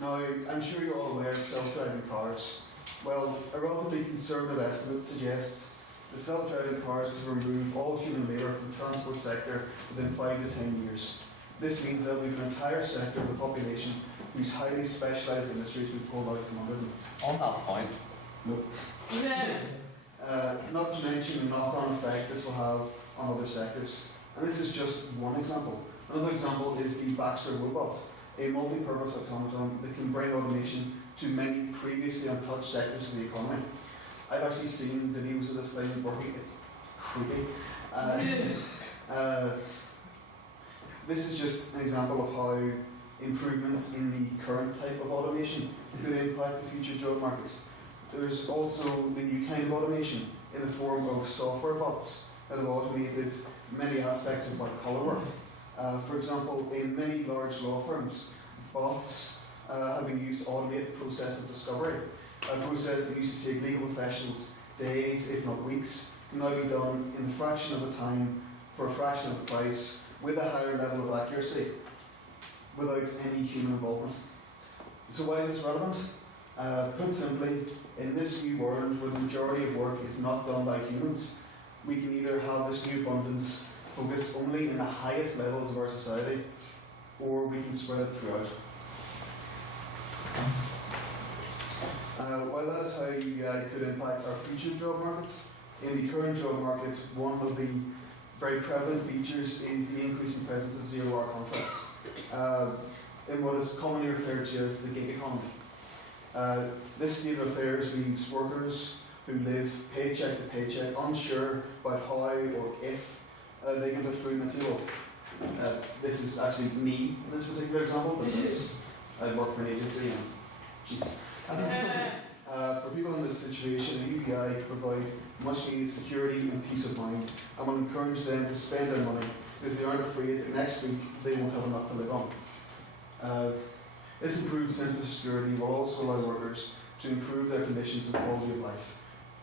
Now, I'm sure you're all aware of self-driving cars. Well, a relatively conservative estimate suggests that self-driving cars could remove all human labour from the transport sector within 5 to 10 years. This means that we have an entire sector of the population whose highly specialised industries will be pulled out from under them. On that point, Nope. Not to mention the knock-on effect this will have on other sectors. And this is just one example. Another example is the Baxter robot, a multi-purpose automaton that can bring automation to many previously untouched sectors of the economy. I've actually seen videos of this thing working. It's creepy. This is just an example of how improvements in the current type of automation could impact the future job market. There's also the new kind of automation in the form of software bots that have automated many aspects of white-collar work. For example, in many large law firms, bots have been used to automate the process of discovery, a process that used to take legal professionals days, if not weeks, can now be done in a fraction of the time for a fraction of the price with a higher level of accuracy without any human involvement. So why is this relevant? Put simply, in this new world where the majority of work is not done by humans, we can either have this new abundance focused only in the highest levels of our society, or we can spread it throughout. While that is how UBI could impact our future job markets, in the current job market, one of the very prevalent features is the increasing presence of zero-hour contracts, in what is commonly referred to as the gig economy. This state of affairs leaves workers who live paycheck to paycheck, unsure about how or if they can put food on the table. This is actually me in this particular example, because I work for an agency and jeez. For people in this situation, the UBI can provide much needed security and peace of mind, and will encourage them to spend their money because they aren't afraid that next week they won't have enough to live on. This improved sense of security will also allow workers to improve their conditions and quality of life.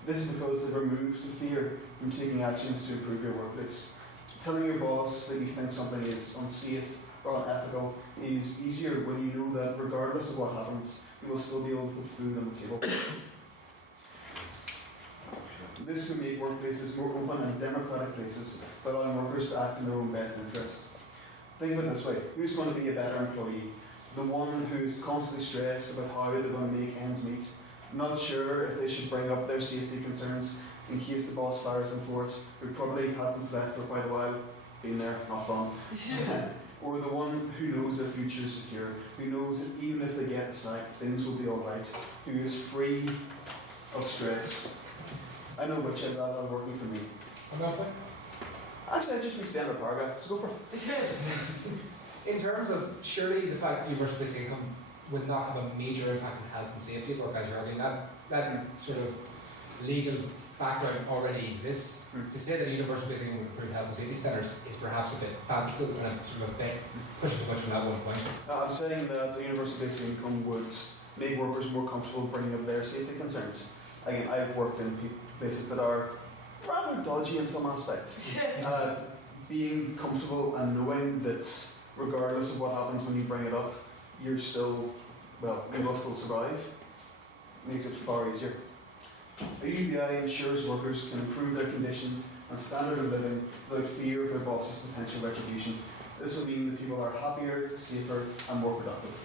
This is because it removes the fear from taking actions to improve your workplace. Telling your boss that you think something is unsafe or unethical is easier when you know that regardless of what happens, you will still be able to put food on the table. This would make workplaces more open and democratic places by allowing workers to act in their own best interest. Think of it this way: who's going to be a better employee? The one who's constantly stressed about how they're going to make ends meet, not sure if they should bring up their safety concerns in case the boss fires them for it, who probably hasn't slept for quite a while, been there, not fun. Or the one who knows their future is secure, who knows that even if they get the sack, things will be alright, who is free of stress. I know which I'd rather have working for me. Actually, I just reached the end of the paragraph, so go for it. In terms of, surely the fact that universal basic income would not have a major impact on health and safety at work, as you're arguing, that sort of legal background already exists. To say that universal basic income would improve health and safety standards is perhaps a bit fanciful and sort of a bit pushing too much from that one point. I'm saying that the universal basic income would make workers more comfortable bringing up their safety concerns. Again, I've worked in places that are rather dodgy in some aspects. Being comfortable and knowing that regardless of what happens when you bring it up, you're still, well, you will still survive, makes it far easier. The UBI ensures workers can improve their conditions and standard of living without fear of their boss's potential retribution. This will mean that people are happier, safer, and more productive.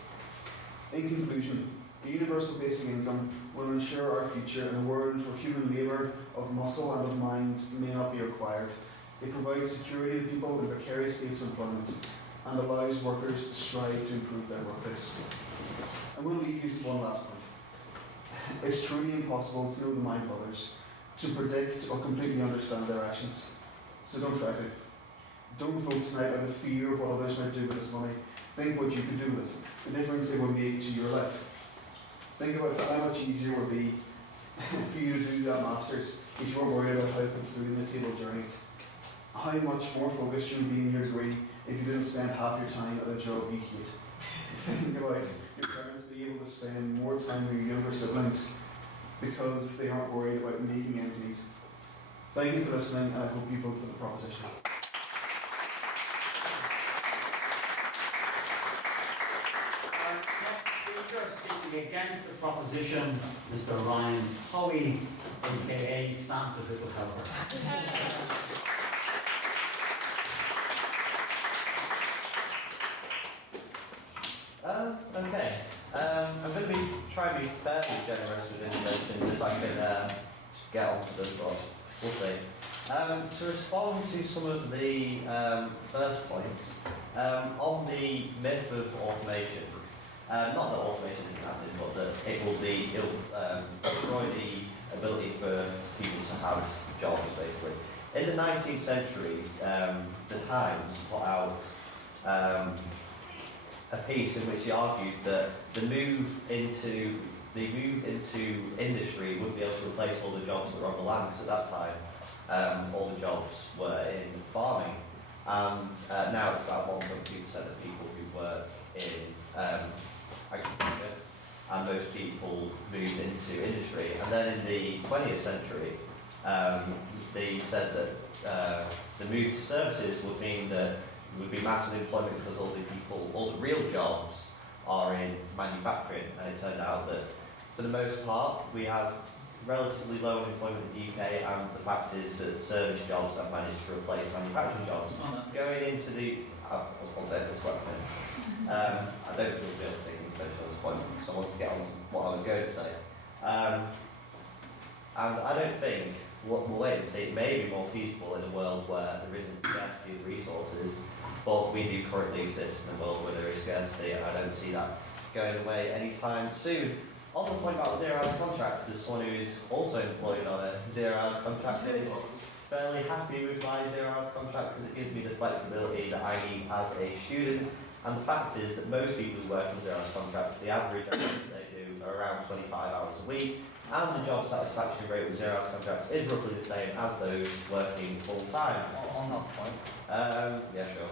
In conclusion, the universal basic income will ensure our future in a world where human labour of muscle and of mind may not be required. It provides security to people in precarious states of employment and allows workers to strive to improve their workplace. I'm going to leave you with one last point. It's truly impossible to know the mind of others, to predict or completely understand their actions. So don't try to. Don't vote tonight out of fear of what others might do with this money. Think what you could do with it, the difference it will make to your life. Think about how much easier it would be for you to do that masters if you were worried about how to put food on the table during it. How much more focused you would be in your degree if you didn't spend half your time at a job you hate. think about your parents being able to spend more time with your younger siblings because they aren't worried about making ends meet. Thank you for listening, and I hope you vote for the proposition. Our next speaker speaking against the proposition, Mr. Ryan Howie, aka Santa's Little Helper. Okay. I'm going to try and be fairly generous with innovations if I can get onto them, but we'll see. To respond to some of the first points, on the myth of automation, not that automation isn't happening, but that it'll destroy the ability for people to have jobs, basically. In the 19th century, the Times put out a piece in which he argued that the move into industry wouldn't be able to replace all the jobs that were on the land, because at that time all the jobs were in farming, and now it's about 1.2% of people who work in agriculture, and most people moved into industry. And then in the 20th century, they said that the move to services would mean that there would be massive employment because all the real jobs are in manufacturing, and it turned out that for the most part we have relatively low unemployment in the UK, and the fact is that service jobs have managed to replace manufacturing jobs. Going into the, I don't think we'll be able to take any finish on this point because I want to get on to what I was going to say. And I don't think, we'll wait and see, it may be more feasible in a world where there isn't scarcity of resources, but we do currently exist in a world where there is scarcity, and I don't see that going away anytime soon. On the point about zero-hour contracts, as someone who is also employed on a zero-hour contract, I is fairly happy with my zero-hour contract because it gives me the flexibility that I need as a student. And the fact is that most people who work on zero-hour contracts, the average hours that they do are around 25 hours a week, and the job satisfaction rate with zero-hour contracts is roughly the same as those working full-time. On that point. Yeah, sure.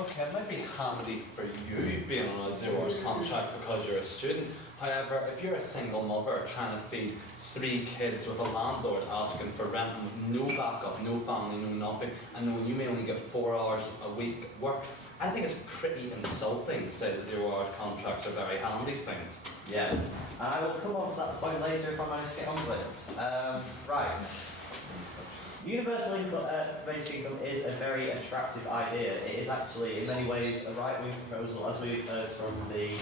Okay, it might be handy for you being on a 0 hours contract because you're a student. However, if you're a single mother trying to feed 3 kids with a landlord asking for rent and with no backup, no family, no nothing, and knowing you may only get 4 hours a week work, I think it's pretty insulting to say that 0 hours contracts are very handy things. Yeah, I will come on to that point later if I manage to get onto it. Right. Universal basic income is a very attractive idea. It is actually, in many ways, a right-wing proposal, as we've heard from the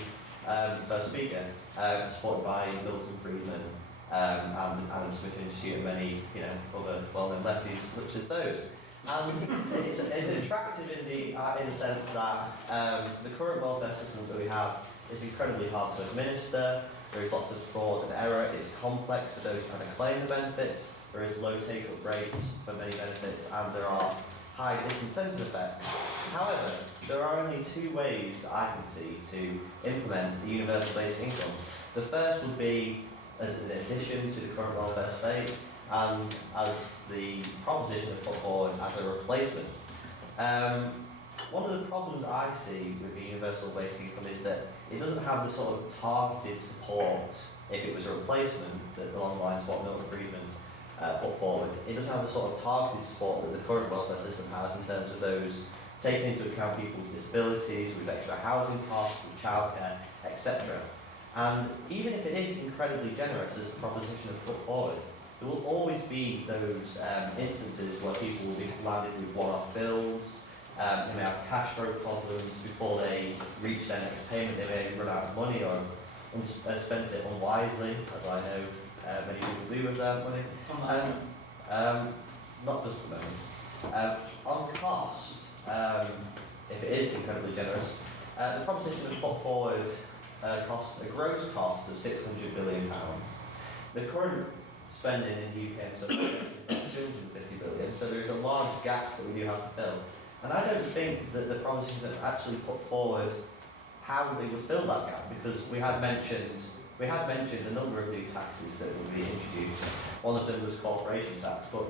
first speaker, supported by Milton Friedman and Adam Smith Institute and many, other well-known lefties such as those. And it's attractive in the sense that the current welfare system that we have is incredibly hard to administer. There is lots of fraud and error. It's complex for those trying to claim the benefits. There is low take-up rates for many benefits, and there are high disincentive effects. However, there are only 2 ways that I can see to implement the universal basic income. The first would be as an addition to the current welfare state, and as the proposition is put forward as a replacement. One of the problems I see with the universal basic income is that it doesn't have the sort of targeted support, if it was a replacement, that along the lines of what Milton Friedman put forward. It doesn't have the sort of targeted support that the current welfare system has in terms of those taking into account people's disabilities, with extra housing costs, with childcare, etc. And even if it is incredibly generous, as the proposition has put forward, there will always be those instances where people will be landed with one-off bills. They may have cash flow problems before they reach their next payment. They may run out of money or spend it unwisely, as I know many people do with their money. Not just the money. On cost, if it is incredibly generous, the proposition has put forward a gross cost of £600 billion. The current spending in the UK is about £250 billion, so there is a large gap that we do have to fill. And I don't think that the proposition has actually put forward how they would fill that gap, because we had mentioned a number of new taxes that would be introduced. One of them was corporation tax, but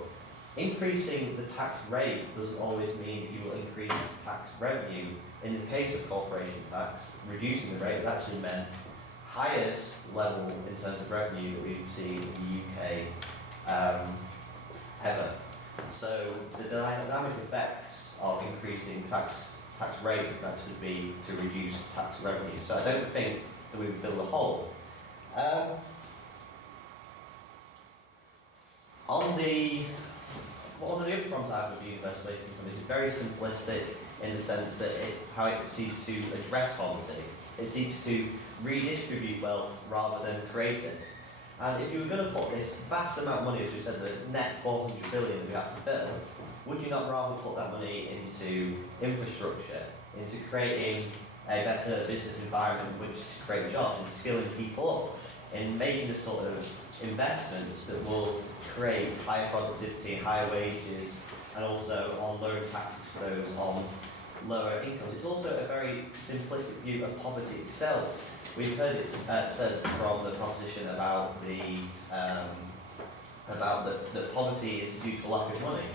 Increasing the tax rate doesn't always mean you will increase tax revenue. In the case of corporation tax, reducing the rate has actually meant highest level in terms of revenue that we've seen in the UK ever. So the dynamic effects of increasing tax rates can actually be to reduce tax revenue. So I don't think that we would fill the hole. One of the other problems I have with universal basic income is it's very simplistic in the sense that how it seeks to address poverty. It seeks to redistribute wealth rather than create it. And if you were going to put this vast amount of money, as we said, the net 400 billion that we have to fill, would you not rather put that money into infrastructure, into creating a better business environment in which to create jobs, and skilling people up, in making the sort of investments that will create higher productivity, higher wages, and also on lower taxes for those on lower incomes? It's also a very simplistic view of poverty itself. We've heard it said from the proposition about that poverty is due to lack of money.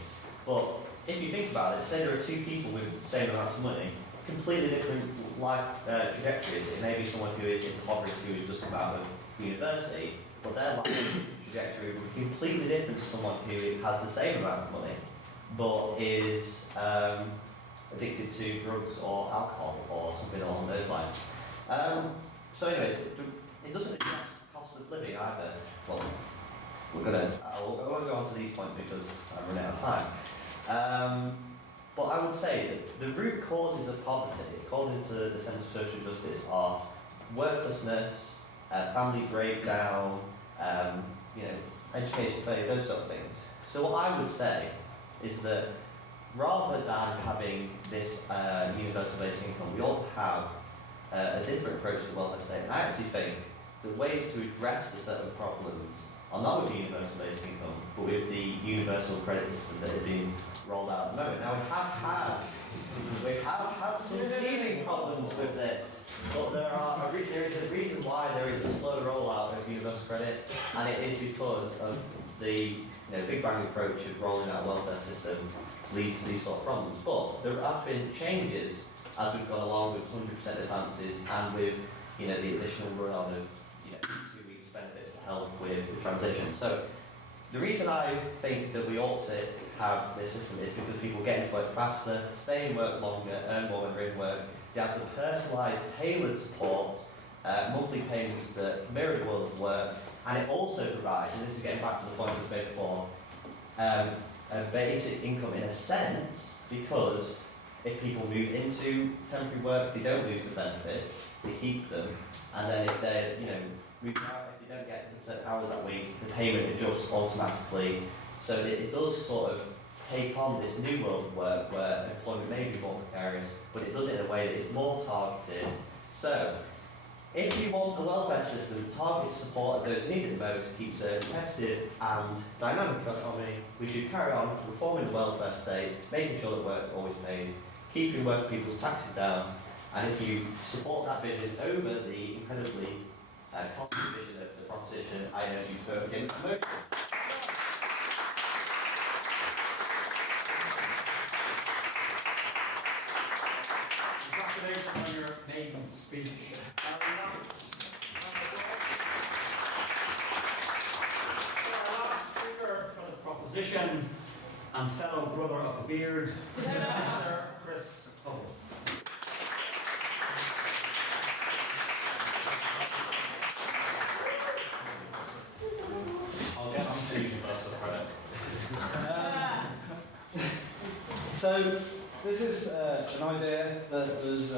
But if you think about it, say there are two people with the same amount of money, completely different life trajectories. It may be someone who is impoverished, who has just come out of university, but their life trajectory would be completely different to someone who has the same amount of money, but is addicted to drugs or alcohol or something along those lines. So anyway, it doesn't address cost of living either. Well, I won't go on to these points because I'm running out of time. But I would say that the root causes of poverty, according to the Centre for Social Justice, are worklessness, family breakdown, education failure, those sort of things. So what I would say is that rather than having this universal basic income, we ought to have a different approach to the welfare state. And I actually think the ways to address the set of problems are not with the universal basic income, but with the universal credit system that is being rolled out at the moment. Now we have had some teething problems with this, but there is a reason why there is a slow rollout of universal credit, and it is because of the Big Bang approach of rolling out a welfare system leads to these sort of problems. But there have been changes as we've gone along with 100% advances and with the additional run-on of 2 weeks benefits to help with the transition. So the reason I think that we ought to have this system is because people get into work faster, stay in work longer, earn more when they're in work. They have the personalised, tailored support, monthly payments that mirror the world of work, and it also provides, and this is getting back to the point that was made before, a basic income in a sense, because if people move into temporary work, they don't lose the benefits, they keep them, and then if they move out, if they don't get certain hours that week, the payment adjusts automatically. So it does sort of take on this new world of work where employment may be more precarious, but it does it in a way that is more targeted. So if you want a welfare system that targets support of those needed the most, keeps a competitive and dynamic economy, we should carry on reforming the welfare state, making sure that work always pays, keeping working people's taxes down, and if you support that vision over the incredibly costly vision of the proposition, I know you vote against the motion. Congratulations on your maiden speech. Our last speaker for the proposition and fellow brother of the beard, Mr. Chris Hubble. I'll get on to universal credit. So this is an idea that was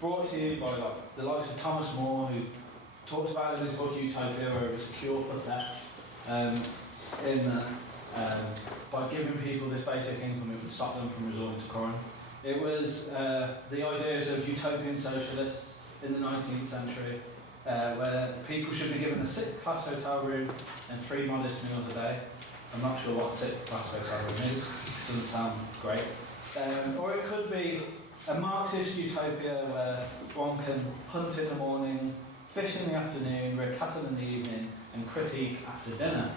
brought to you by the likes of Thomas More, who talks about in his book Utopia, where it was a cure for theft. By giving people this basic income, it would stop them from resorting to crime. It was the ideas of utopian socialists in the 19th century, where people should be given a 6th-class hotel room and 3 modest meals a day. I'm not sure what a 6th-class hotel room is. Doesn't sound great. Or it could be a Marxist utopia where one can hunt in the morning, fish in the afternoon, read cattle in the evening, and critique after dinner.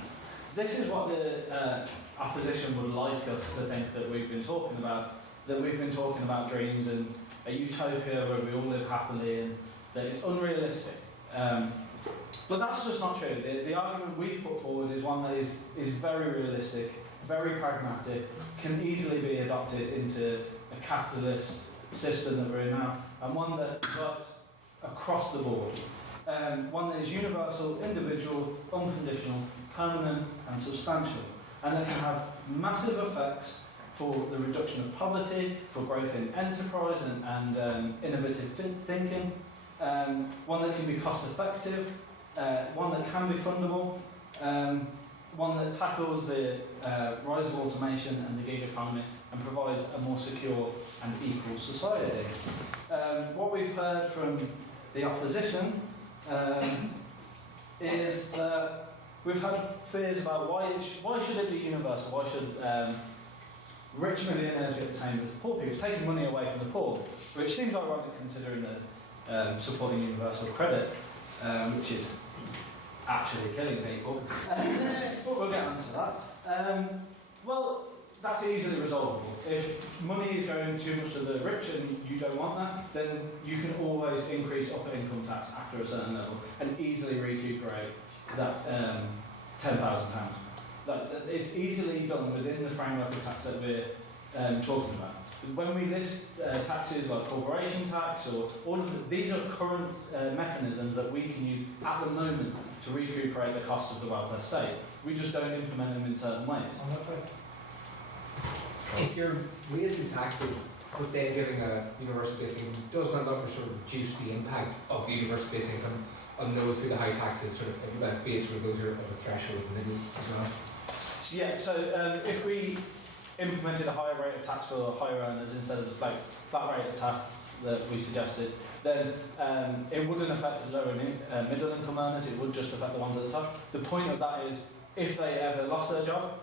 this is what the opposition would like us to think that we've been talking about. That we've been talking about dreams and a utopia where we all live happily, and that it's unrealistic. But that's just not true. The argument we've put forward is one that is very realistic, very pragmatic, can easily be adopted into a capitalist system that we're in now, and one that works across the board. One that is universal, individual, unconditional, permanent and substantial, and that can have massive effects for the reduction of poverty, for growth in enterprise and innovative thinking, one that can be cost effective, one that can be fundable, one that tackles the rise of automation and the gig economy and provides a more secure and equal society. What we've heard from the opposition is that we've had fears about why should it be universal? Why should rich millionaires get the same as the poor people? It's taking money away from the poor, which seems ironic considering that supporting universal credit, which is actually killing people. But we'll get onto that. Well, that's easily resolvable. If money is going too much to the rich and you don't want that, then you can always increase upper income tax after a certain level and easily recuperate that £10,000. It's easily done within the framework of tax that we're talking about. When we list taxes like corporation tax or all of these are current mechanisms that we can use at the moment to recuperate the cost of the welfare state. We just don't implement them in certain ways. If you're raising taxes but then giving a universal basic income, does that not sort of reduce the impact of the universal basic income on those who the high taxes sort of be it sort of those who are of a threshold and then as well? Yeah, so if we implemented a higher rate of tax for higher earners instead of the flat rate of tax that we suggested, then it wouldn't affect the lower middle income earners, it would just affect the ones at the top. The point of that is, if they ever lost their job,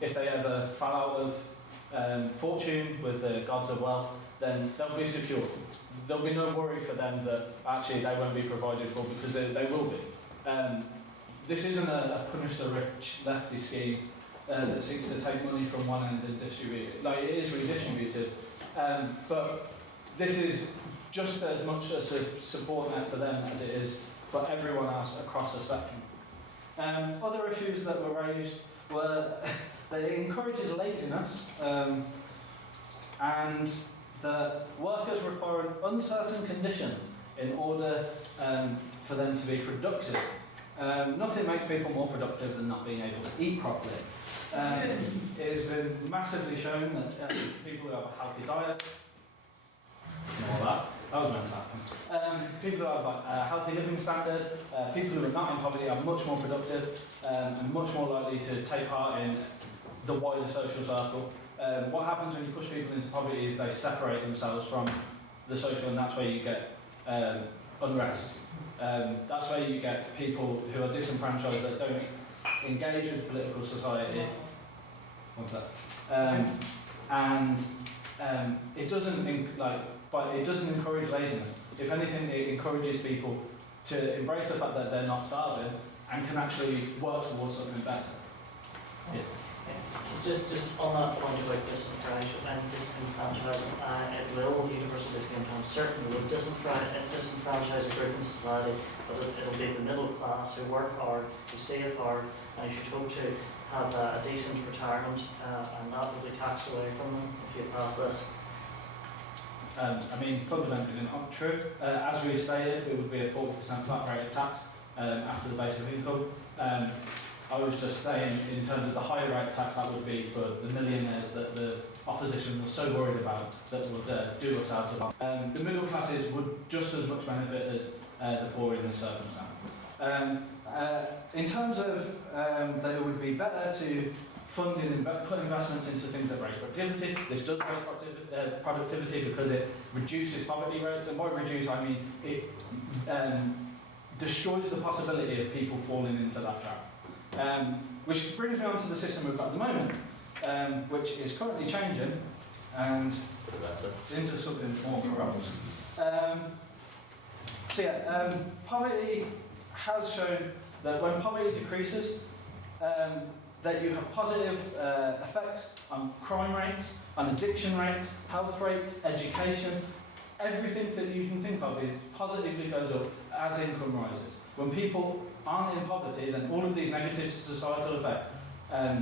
if they ever fell out of fortune with the gods of wealth, then they'll be secure. There'll be no worry for them that actually they won't be provided for, because they will be. This isn't a punish the rich lefty scheme that seeks to take money from one end and distribute it. Like, it is redistributed, but this is just as much a support net for them as it is for everyone else across the spectrum. Other issues that were raised were that it encourages laziness and that workers require uncertain conditions in order for them to be productive. Nothing makes people more productive than not being able to eat properly. It has been massively shown that people who have a healthy diet, that was meant to happen. People who have a healthy living standard, people who are not in poverty are much more productive and much more likely to take part in the wider social circle. What happens when you push people into poverty is they separate themselves from the social, and that's where you get unrest. That's where you get people who are disenfranchised that don't engage with political society. What's that? And it doesn't it doesn't encourage laziness. If anything, it encourages people to embrace the fact that they're not starving and can actually work towards something better. Yeah. Just on that point about disenfranchisement, it will, universal basic income certainly will disenfranchise a group in society, but it'll be the middle class who work hard, who save hard, and you should hope to have a decent retirement, and that will be taxed away from them if you pass this. I mean, fundamentally not true. As we stated, it would be a 40% flat rate of tax after the basic income. I was just saying, in terms of the higher rate of tax, that would be for the millionaires that the opposition was so worried about that would do us out of. The middle classes would just as much benefit as the poor in this circumstance. In terms of that it would be better to fund and put investments into things that raise productivity. This does raise productivity because it reduces poverty rates, and by reduce I mean it destroys the possibility of people falling into that trap. Which brings me on to the system we've got at the moment, which is currently changing and into something more corrupt. Poverty has shown that when poverty decreases, that you have positive effects on crime rates, on addiction rates, health rates, education. Everything that you can think of positively goes up as income rises. When people aren't in poverty, then all of these negative societal effects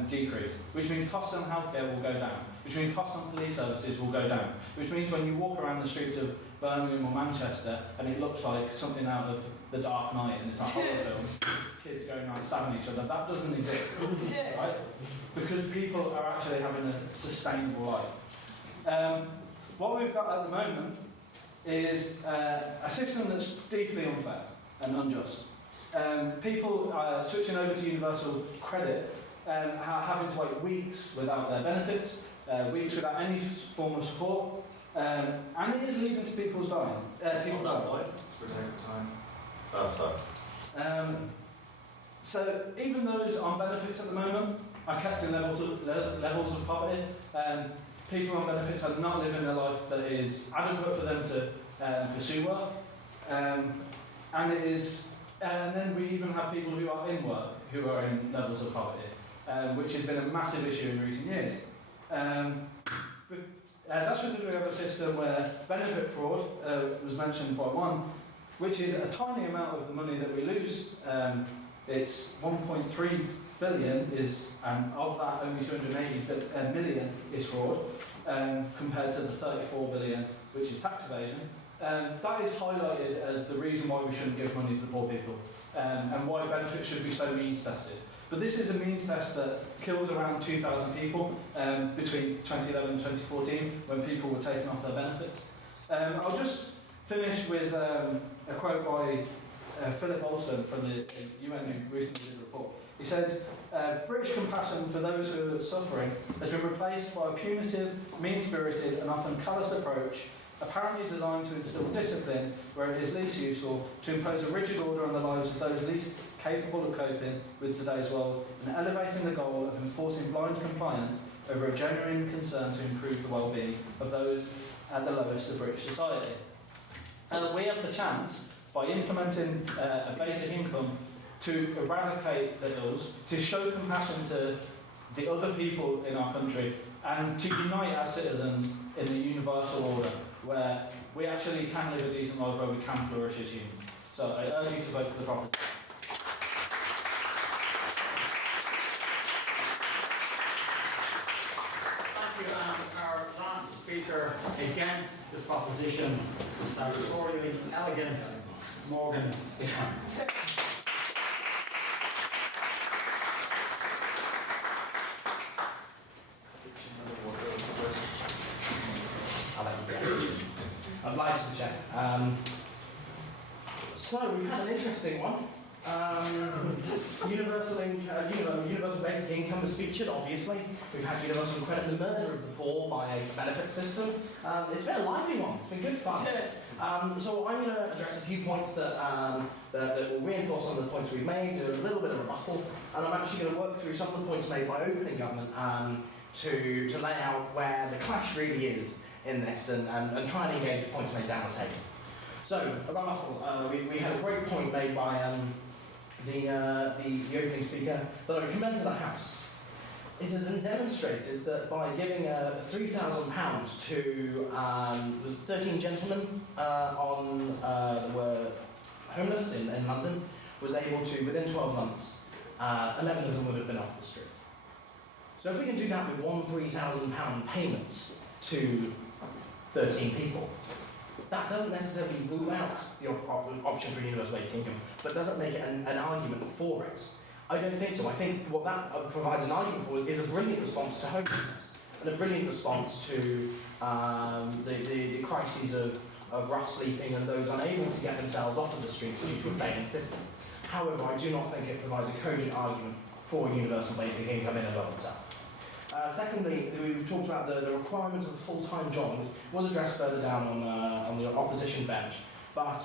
decrease, which means costs on healthcare will go down, which means costs on police services will go down, which means when you walk around the streets of Birmingham or Manchester and it looks like something out of The Dark Knight and it's a horror film, kids going around stabbing each other, that doesn't exist, right? Because people are actually having a sustainable life. What we've got at the moment is a system that's deeply unfair and unjust. People switching over to universal credit are having to wait weeks without their benefits, weeks without any form of support, and it is leading to people's dying. People dying. So even those on benefits at the moment are kept in levels of poverty. People on benefits are not living a life that is adequate for them to pursue work, and then we even have people who are in work who are in levels of poverty, which has been a massive issue in recent years. That's because we have a system where benefit fraud was mentioned by one, which is a tiny amount of the money that we lose. It's 1.3 billion and of that only 280 million is fraud, compared to the 34 billion which is tax evasion. That is highlighted as the reason why we shouldn't give money to the poor people, and why benefits should be so means tested. But this is a means test that kills around 2,000 people between 2011 and 2014 when people were taking off their benefits. I'll just finish with a quote by Philip Alston from the UN, who recently did a report. He said, British compassion for those who are suffering has been replaced by a punitive, mean-spirited and often callous approach, apparently designed to instill discipline where it is least useful, to impose a rigid order on the lives of those least capable of coping with today's world, and elevating the goal of enforcing blind compliance over a genuine concern to improve the well-being of those at the lowest of British society. We have the chance, by implementing a basic income, to eradicate the ills, to show compassion to the other people in our country, and to unite our citizens in the universal order, where we actually can live a decent life, where we can flourish as humans. So I urge you to vote for the proposition. Thank you, and our last speaker against the proposition is statutorily elegant Morgan Bickman. I'd like to check. So we've had an interesting one. Universal basic income is featured, obviously. We've had universal credit, the murder of the poor by a benefit system. It's been a lively one. It's been good fun. So I'm going to address a few points that will reinforce some of the points we've made, do a little bit of a rebuttal, and I'm actually going to work through some of the points made by opening government to lay out where the clash really is in this and try and engage the points made down the table. So, a rebuttal. We had a great point made by the opening speaker that I would commend to the House. It has been demonstrated that by giving £3,000 to the 13 gentlemen that were homeless in London, was able to, within 12 months, 11 of them would have been off the street. So if we can do that with one £3,000 payment to 13 people, that doesn't necessarily rule out the option for universal basic income, but doesn't make it an argument for it. I don't think so. I think what that provides an argument for is a brilliant response to homelessness, and a brilliant response to the crises of rough sleeping and those unable to get themselves off of the streets due to a failing system. However, I do not think it provides a cogent argument for universal basic income in and of itself. Secondly, we talked about the requirement of a full-time job. It was addressed further down on the opposition bench, but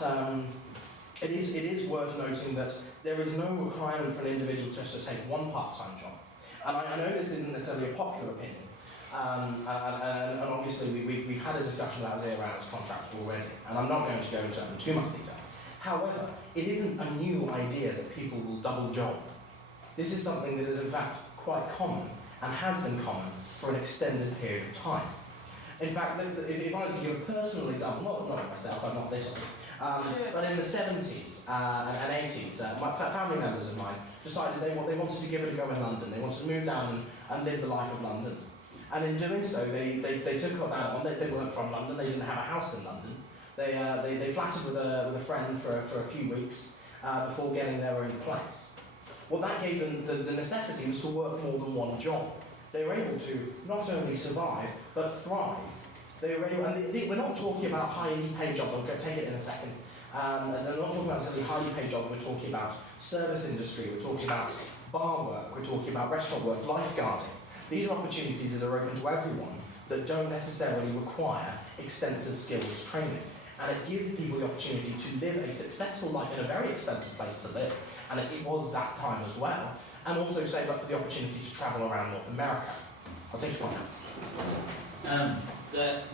it is worth noting that there is no requirement for an individual just to take one part-time job. And I know this isn't necessarily a popular opinion, and obviously we've had a discussion about zero-hours contracts already, and I'm not going to go into too much detail. However, it isn't a new idea that people will double job. This is something that is in fact quite common and has been common for an extended period of time. In fact, if I were to give a personal example, not myself, I'm not this old, but in the 70s and 80s, my family members of mine decided they wanted to give it a go in London. They wanted to move down and live the life of London. And in doing so, they took up that on. They weren't from London. They didn't have a house in London. They flattered with a friend for a few weeks before getting their own place. What that gave them the necessity was to work more than one job. They were able to not only survive but thrive. They were able, and we're not talking about highly paid jobs. I'll go take it in a second. And they're not talking about necessarily highly paid jobs. We're talking about service industry. We're talking about bar work. We're talking about restaurant work, lifeguarding. These are opportunities that are open to everyone that don't necessarily require extensive skills training. And it gives people the opportunity to live a successful life in a very expensive place to live. And it was that time as well. And also save up for the opportunity to travel around North America. I'll take your point now.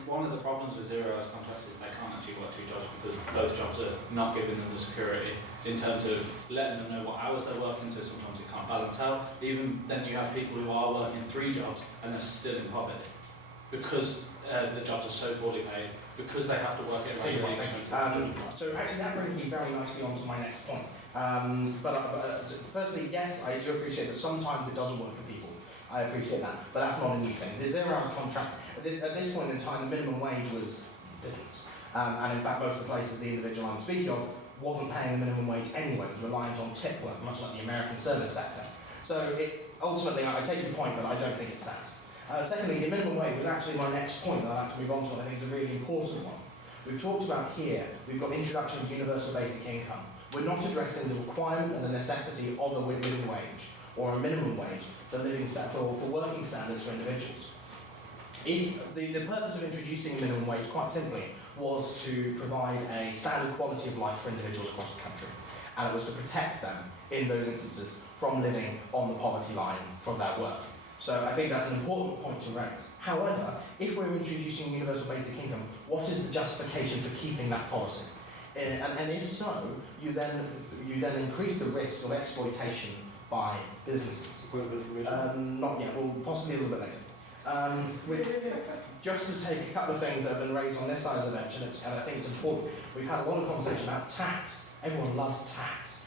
One of the problems with zero-hours contracts is they can't actually work two jobs because those jobs are not giving them the security in terms of letting them know what hours they're working, so sometimes it can't balance out. Even then you have people who are working 3 jobs and they're still in poverty because the jobs are so poorly paid, because they have to work at really expensive. So actually that brings me very nicely on to my next point. Firstly, yes, I do appreciate that sometimes it doesn't work for people. I appreciate that, but that's not a new thing. The zero-hours contract, at this point in time, the minimum wage was ridiculous. And in fact, most of the places the individual I'm speaking of wasn't paying the minimum wage anyway. It was reliant on tip work, much like the American service sector. So ultimately, I take your point, but I don't think it stands. Secondly, the minimum wage was actually my next point that I'd like to move on to, and I think it's a really important one. We've talked about here, we've got introduction to universal basic income. We're not addressing the requirement and the necessity of a living wage or a minimum wage for working standards for individuals. If the purpose of introducing a minimum wage, quite simply, was to provide a standard quality of life for individuals across the country, and it was to protect them in those instances from living on the poverty line from their work. So I think that's an important point to raise. However, if we're introducing universal basic income, what is the justification for keeping that policy? And if so, you then increase the risk of exploitation by businesses. Not yet, well, possibly a little bit later. Just to take a couple of things that have been raised on this side of the bench, and I think it's important, we've had a lot of conversation about tax. Everyone loves tax.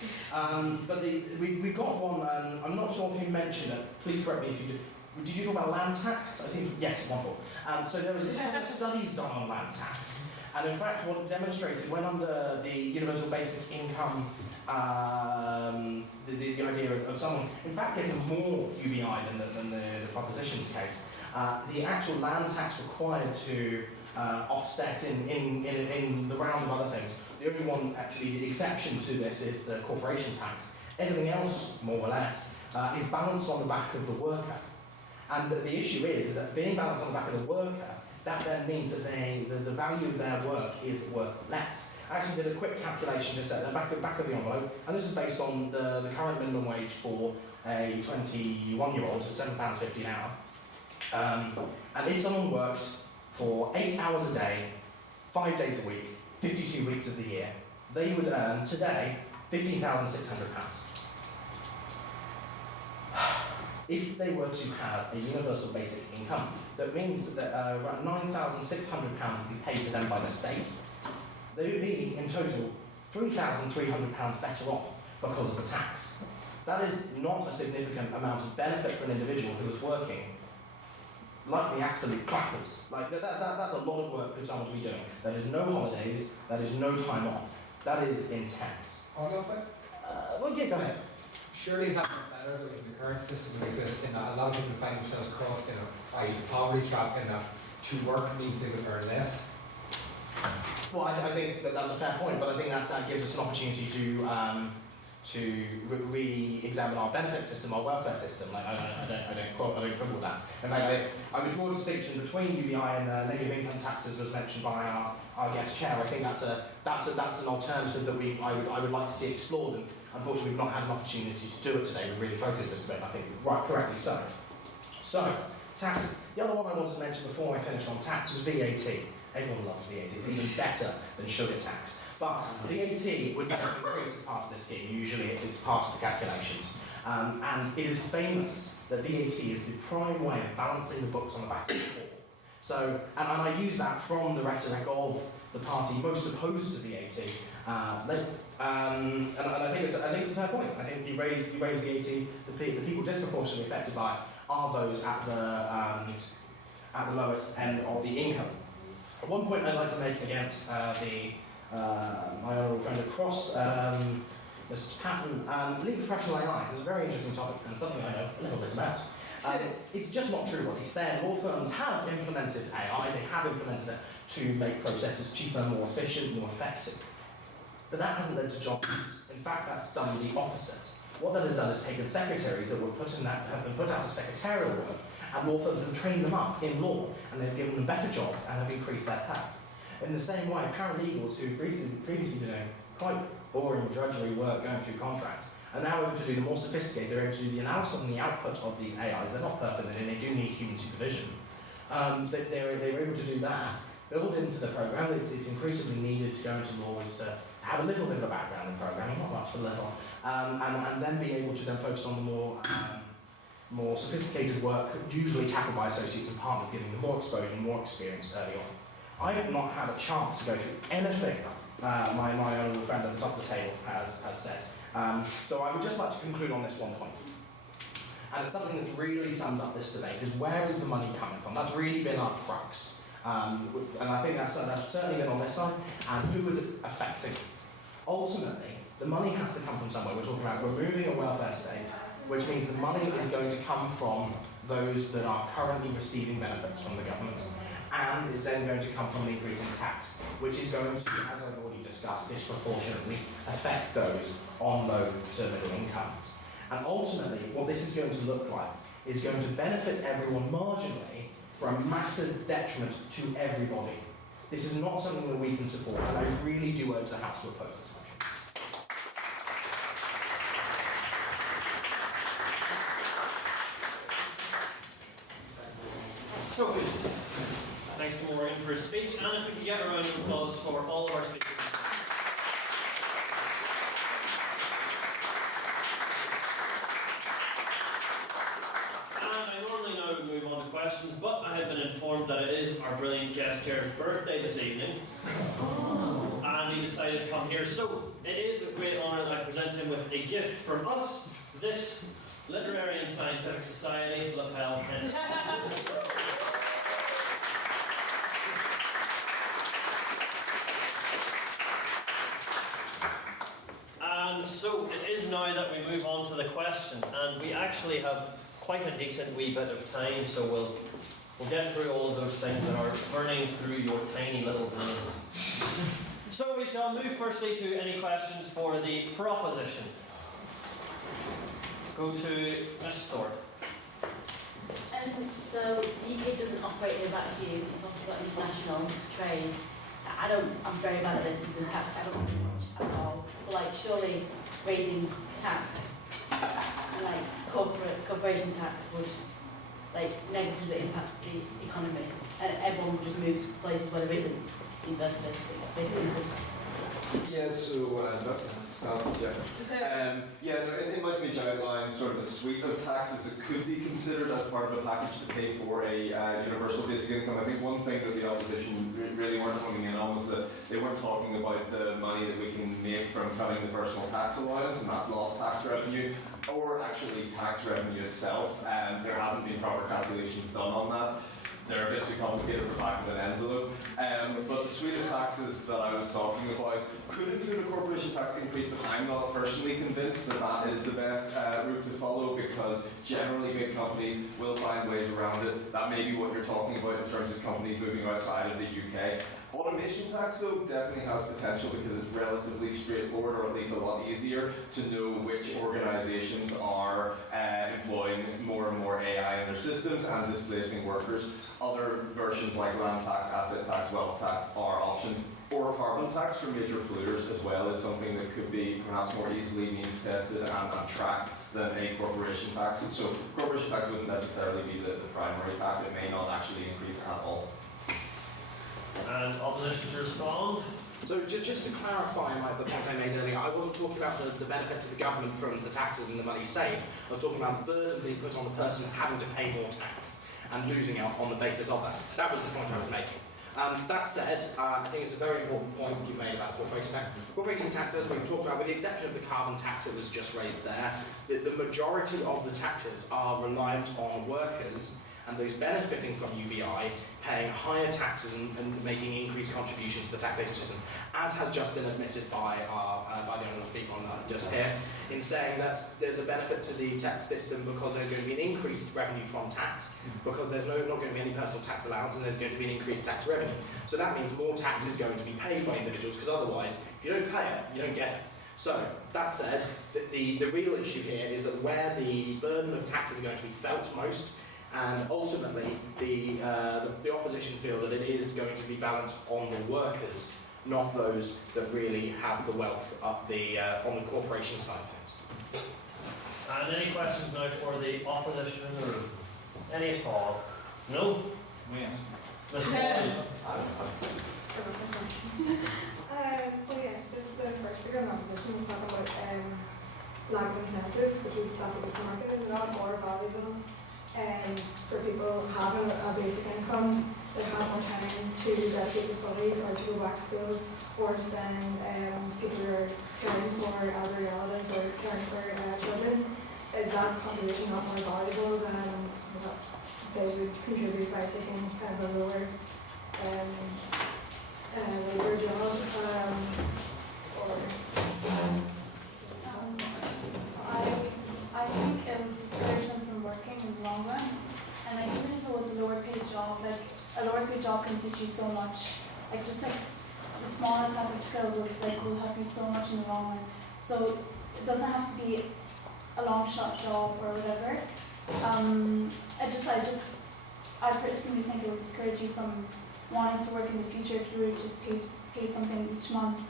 But we've got one, I'm not sure if you mentioned it, please correct me if you did. Did you talk about land tax? Yes, wonderful. So there was a couple of studies done on land tax. And in fact, what it demonstrated, when under the universal basic income, the idea of someone, in fact, getting more UBI than the proposition's case, the actual land tax required to offset in the round of other things, the only one, actually, the exception to this is the corporation tax. Everything else, more or less, is balanced on the back of the worker. And the issue is that being balanced on the back of the worker, that then means that the value of their work is worth less. I actually did a quick calculation just at the back of the envelope, and this is based on the current minimum wage for a 21-year-old, so £7.50 an hour. And if someone worked for 8 hours a day, 5 days a week, 52 weeks of the year, they would earn today £15,600. If they were to have a universal basic income, that means that around £9,600 would be paid to them by the state. They would be, in total, £3,300 better off because of the tax. That is not a significant amount of benefit for an individual who is working like the absolute clappers. Like that's a lot of work for someone to be doing. There is no holidays, there is no time off. That is intense. On that point? Well, yeah, go ahead. Surely it's not better than the current system that exists in that a lot of people find themselves caught in a poverty trap in that to work means they would earn less. Well, I think that's a fair point, but I think that gives us an opportunity to re-examine our benefit system, our welfare system. Like I don't quibble with that. In fact, I would draw a distinction between UBI and negative income taxes, as mentioned by our guest chair. I think that's an alternative that I would like to see explored. And unfortunately, we've not had an opportunity to do it today. We've really focused this a bit. I think correctly so. So taxes. The other one I wanted to mention before I finish on tax was VAT. Everyone loves VAT. It's even better than sugar tax. But VAT would never increase as part of this scheme. Usually it's part of the calculations. And it is famous that VAT is the prime way of balancing the books on the back of the poor. So, and I use that from the rhetoric of the party most opposed to VAT. And I think it's a fair point. I think you raise VAT. The people disproportionately affected by it are those at the lowest end of the income. One point I'd like to make against my honourable friend across, Mr. Patton, legal professional AI is a very interesting topic and something I know a little bit about. It's just not true what he said. Law firms have implemented AI, they have implemented it to make processes cheaper, more efficient, more effective. But that hasn't led to job losses. In fact, that's done the opposite. What that has done is taken secretaries that were have been put out of secretarial work, and law firms have trained them up in law, and they've given them better jobs and have increased their pay. In the same way, paralegals who previously doing quite boring drudgery work going through contracts are now able to do the more sophisticated, they're able to do the analysis and the output of these AIs. They're not perfect and they do need human supervision. They're able to do that, build into the program. It's increasingly needed to go into law is to have a little bit of a background in programming, not much, but a little, and then be able to then focus on the more sophisticated work, usually tackled by associates and partners, giving them more exposure and more experience early on. I have not had a chance to go through anything my honourable friend at the top of the table has said. So I would just like to conclude on this one point. And it's something that's really summed up this debate, is where is the money coming from? That's really been our crux. And I think that's certainly been on this side. And who is it affecting? Ultimately, the money has to come from somewhere. We're talking about removing a welfare state, which means the money is going to come from those that are currently receiving benefits from the government, and is then going to come from an increase in tax, which is going to, as I've already discussed, disproportionately affect those on low to middle incomes. And ultimately, what this is going to look like is going to benefit everyone marginally for a massive detriment to everybody. This is not something that we can support, and I really do urge the House to oppose this motion. So good. Thanks to Maureen for his speech, and if we could get a round of applause for all of our speakers. And I normally now would move on to questions, but I have been informed that it is our brilliant guest chair's birthday this evening. And he decided to come here. So it is with great honour that I present him with a gift from us, this Literary and Scientific Society lapel pin. And so it is now that we move on to the questions, and we actually have quite a decent wee bit of time, so we'll get through all of those things that are burning through your tiny little brain. So we shall move firstly to any questions for the proposition. Go to Ms. Thorpe. So the UK doesn't operate in a vacuum. It's obviously got international trade. I'm very bad at this in tax. I don't know much at all. But like, surely raising tax, like corporation tax, would like negatively impact the economy, and everyone would just move to places where there isn't universal basic income. Yeah, so in my speech I outlined sort of a suite of taxes that could be considered as part of a package to pay for a universal basic income. I think one thing that the opposition really weren't coming in on was that they weren't talking about the money that we can make from cutting the personal tax allowance, and that's lost tax revenue, or actually tax revenue itself. There hasn't been proper calculations done on that. They're a bit too complicated for back of an envelope. But the suite of taxes that I was talking about could include a corporation tax increase, but I'm not personally convinced that that is the best route to follow, because generally big companies will find ways around it. That may be what you're talking about in terms of companies moving outside of the UK. Automation tax, though, definitely has potential because it's relatively straightforward, or at least a lot easier, to know which organisations are employing more and more AI in their systems and displacing workers. Other versions like land tax, asset tax, wealth tax are options. Or carbon tax for major polluters as well is something that could be perhaps more easily means tested and tracked than a corporation tax. So corporation tax wouldn't necessarily be the primary tax. It may not actually increase at all. And opposition to respond? So just to clarify the point I made earlier, I wasn't talking about the benefit to the government from the taxes and the money saved. I was talking about the burden being put on the person having to pay more tax and losing out on the basis of that. That was the point I was making. That said, I think it's a very important point you made about corporation tax. Corporation tax, as we've talked about, with the exception of the carbon tax that was just raised there, the majority of the taxes are reliant on workers and those benefiting from UBI paying higher taxes and making increased contributions to the taxation system, as has just been admitted by the honourable people just here, in saying that there's a benefit to the tax system because there's going to be an increased revenue from tax, because there's not going to be any personal tax allowance and there's going to be an increased tax revenue. So that means more tax is going to be paid by individuals, because otherwise, if you don't pay it, you don't get it. So, that said, the real issue here is that where the burden of taxes are going to be felt most, and ultimately the opposition feel that it is going to be balanced on the workers, not those that really have the wealth up on the corporation side of things. And any questions now for the opposition in the room? Any at all? No? Yes. Mr. Boyd? Well, yeah, this is the first speaker in opposition was talking about lack of incentive, which would stop people from working. Is it not more valuable for people having a basic income that have more time to dedicate to studies or to go back to school, or to spend people who are caring for elderly relatives or caring for children? Is that population not more valuable than what they would contribute by taking kind of a lower labour job? I think it would discourage them from working in the long run. And like, even if it was a lower paid job, like a lower paid job can teach you so much. Like just like the smallest type of skill will help you so much in the long run. So it doesn't have to be a long shot job or whatever. I personally think it would discourage you from wanting to work in the future if you were just paid something each month,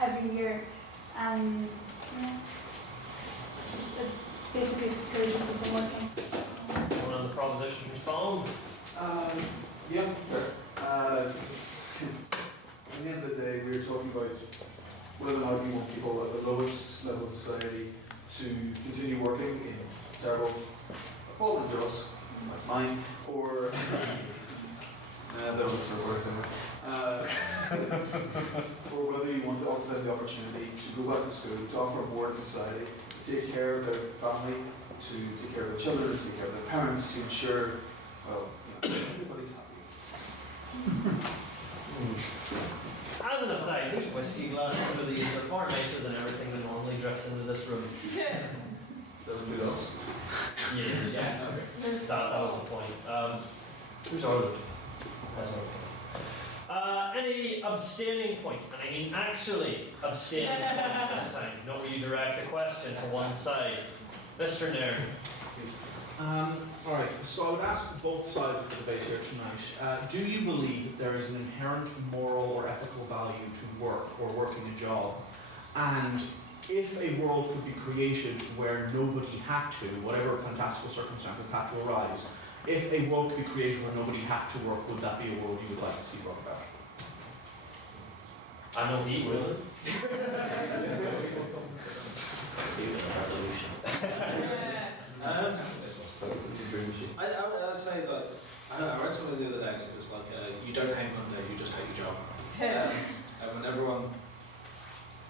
every year, and it basically discourages you from working. One of the propositions respond? Yeah, sure. At the end of the day, we were talking about whether or not we want people at the lowest level of society to continue working in terrible, appalling jobs like mine, or those are words anyway. Or whether you want to offer them the opportunity to go back to school, to offer more to society, to take care of their family, to take care of their children, to take care of their parents, to ensure, well, everybody's happy. As an aside, those whiskey glasses over the they're far nicer than everything that normally drifts into this room. So we do those. Yeah, okay. That was the point. Who's on? Any abstaining points? And I mean actually abstaining points this time, not where you direct a question to one side. Mr. Nairn. Alright, so I would ask both sides of the debate here tonight, do you believe that there is an inherent moral or ethical value to work or working a job? And if a world could be created where nobody had to, whatever fantastical circumstances had to arise, if a world could be created where nobody had to work, would that be a world you would like to see brought about? I know he will. I'd say that I read something the other day and it was like you don't hate Monday, you just hate your job. And when everyone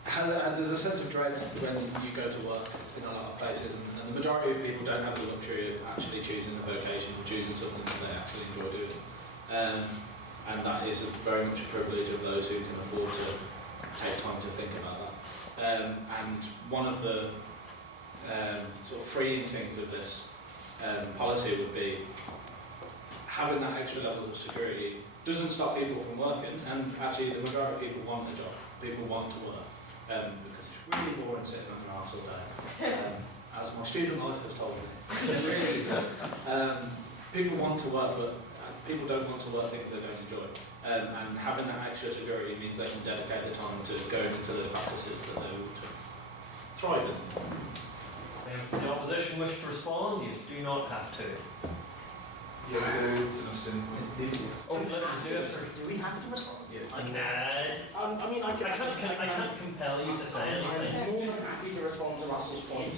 has there's a sense of dread when you go to work in a lot of places, and the majority of people don't have the luxury of actually choosing a vocation, choosing something that they actually enjoy doing. And that is very much a privilege of those who can afford to take time to think about that. And one of the sort of freeing things of this policy would be having that extra level of security doesn't stop people from working, and actually the majority of people want a job. People want to work because it's really boring sitting on an arse all day, as my student life has told me. People want to work, but people don't want to work things they don't enjoy. And having that extra security means they can dedicate the time to going into the practices that they would thrive in. If the opposition wish to respond, you do not have to. You're good, Simpson. Oh, let me do it. Do we have to respond? Nah. I mean, I can't compel you to say anything. I'm more than happy to respond to Russell's point.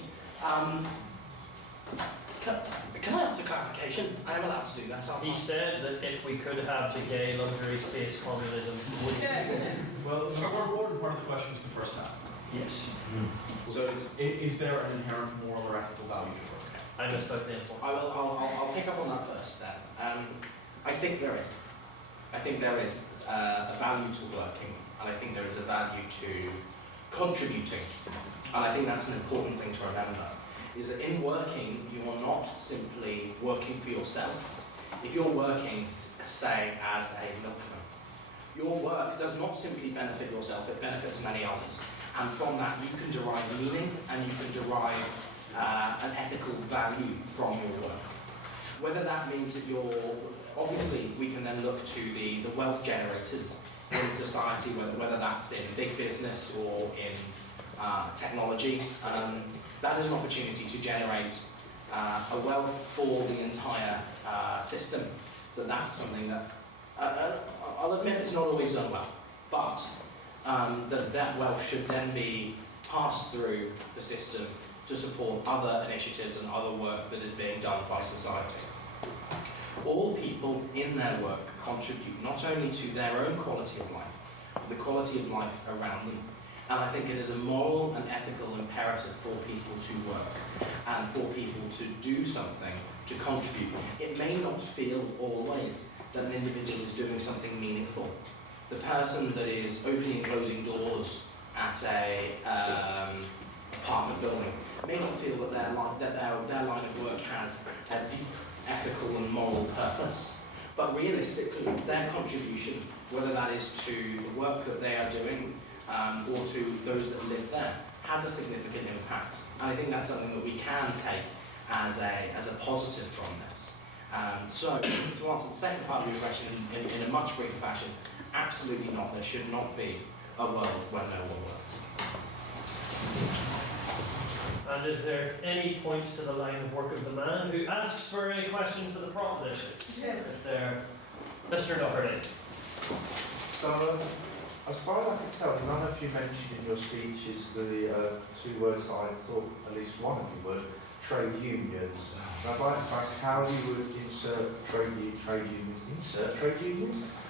Can I ask a clarification? I am allowed to do that, aren't I? He said that if we could have the gay luxury space communism, would Well, more than part of the question is the first half. Yes. So, is there an inherent moral or ethical value to work? I missed out the info. I'll pick up on that first then. I think there is. I think there is a value to working, and I think there is a value to contributing. And I think that's an important thing to remember, is that in working, you are not simply working for yourself. If you're working, say, as a milkman, your work does not simply benefit yourself, it benefits many others. And from that, you can derive meaning, and you can derive an ethical value from your work. Whether that means that obviously we can then look to the wealth generators in society, whether that's in big business or in technology. That is an opportunity to generate a wealth for the entire system. That's something that, I'll admit it's not always done well, but that wealth should then be passed through the system to support other initiatives and other work that is being done by society. All people in their work contribute not only to their own quality of life, but the quality of life around them. And I think it is a moral and ethical imperative for people to work and for people to do something to contribute. It may not feel always that an individual is doing something meaningful. The person that is opening and closing doors at a apartment building may not feel that their line of work has a deep ethical and moral purpose. But realistically, their contribution, whether that is to the work that they are doing or to those that live there, has a significant impact. And I think that's something that we can take as a positive from this. So, to answer the second part of your question in a much briefer fashion, absolutely not. There should not be a world where no one works. And is there any point to the line of work of the man who asks for a question for the proposition? Yeah. If there, Mr. Doherty. So, as far as I can tell, none of you mentioned in your speeches the two words I thought at least one of you would, trade unions. And I'd like to ask how you would insert trade unions,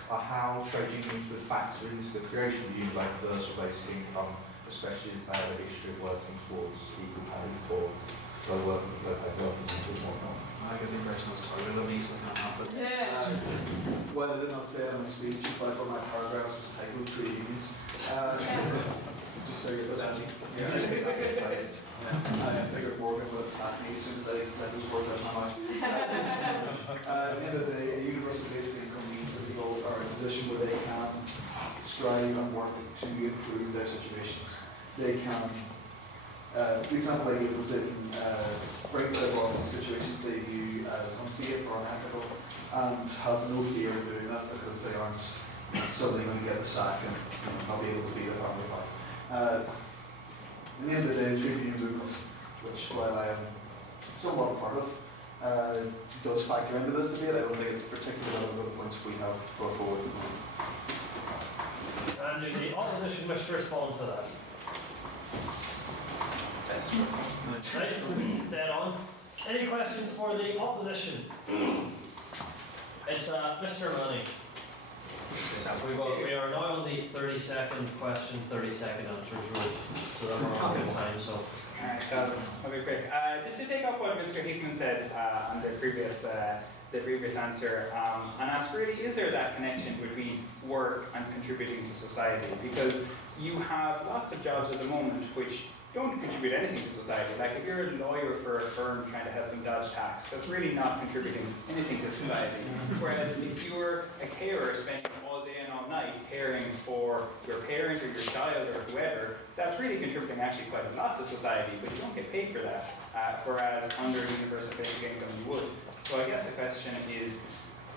or how trade unions would factor into the creation of universal basic income, especially as they have a history of working towards equal pay for low working workers and whatnot. I get the impression I was targeted on me, so I can't have it. Well, I did not say it in my speech, but one of my paragraphs was titled Trade Unions. Just figured that out. I figured Morgan would attack me as soon as I let those words out of my mouth. At the end of the day, a universal basic income means that people are in a position where they can strive and work to improve their situations. They can, the example I gave was in break their laws in situations they view as unsafe or unethical and have no fear in doing that because they aren't suddenly going to get the sack and not be able to feed their family fine. In the end of the day, the trade union movement, which while I am somewhat a part of, does factor into this debate. I don't think it's particularly relevant to the points we have brought forward. And do the opposition wish to respond to that? Right, dead on. Any questions for the opposition? It's Mr. Money. We are now on the 30-second question, 30-second answers rule, so that we're on good time. So. Alright, so I'll be quick. Just to take up what Mr. Hickman said on the previous answer, and ask really, is there that connection between work and contributing to society? Because you have lots of jobs at the moment which don't contribute anything to society. Like if you're a lawyer for a firm trying to help them dodge tax, that's really not contributing anything to society. Whereas if you're a carer spending all day and all night caring for your parent or your child or whoever, that's really contributing actually quite a lot to society, but you don't get paid for that. Whereas under universal basic income you would. So I guess the question is,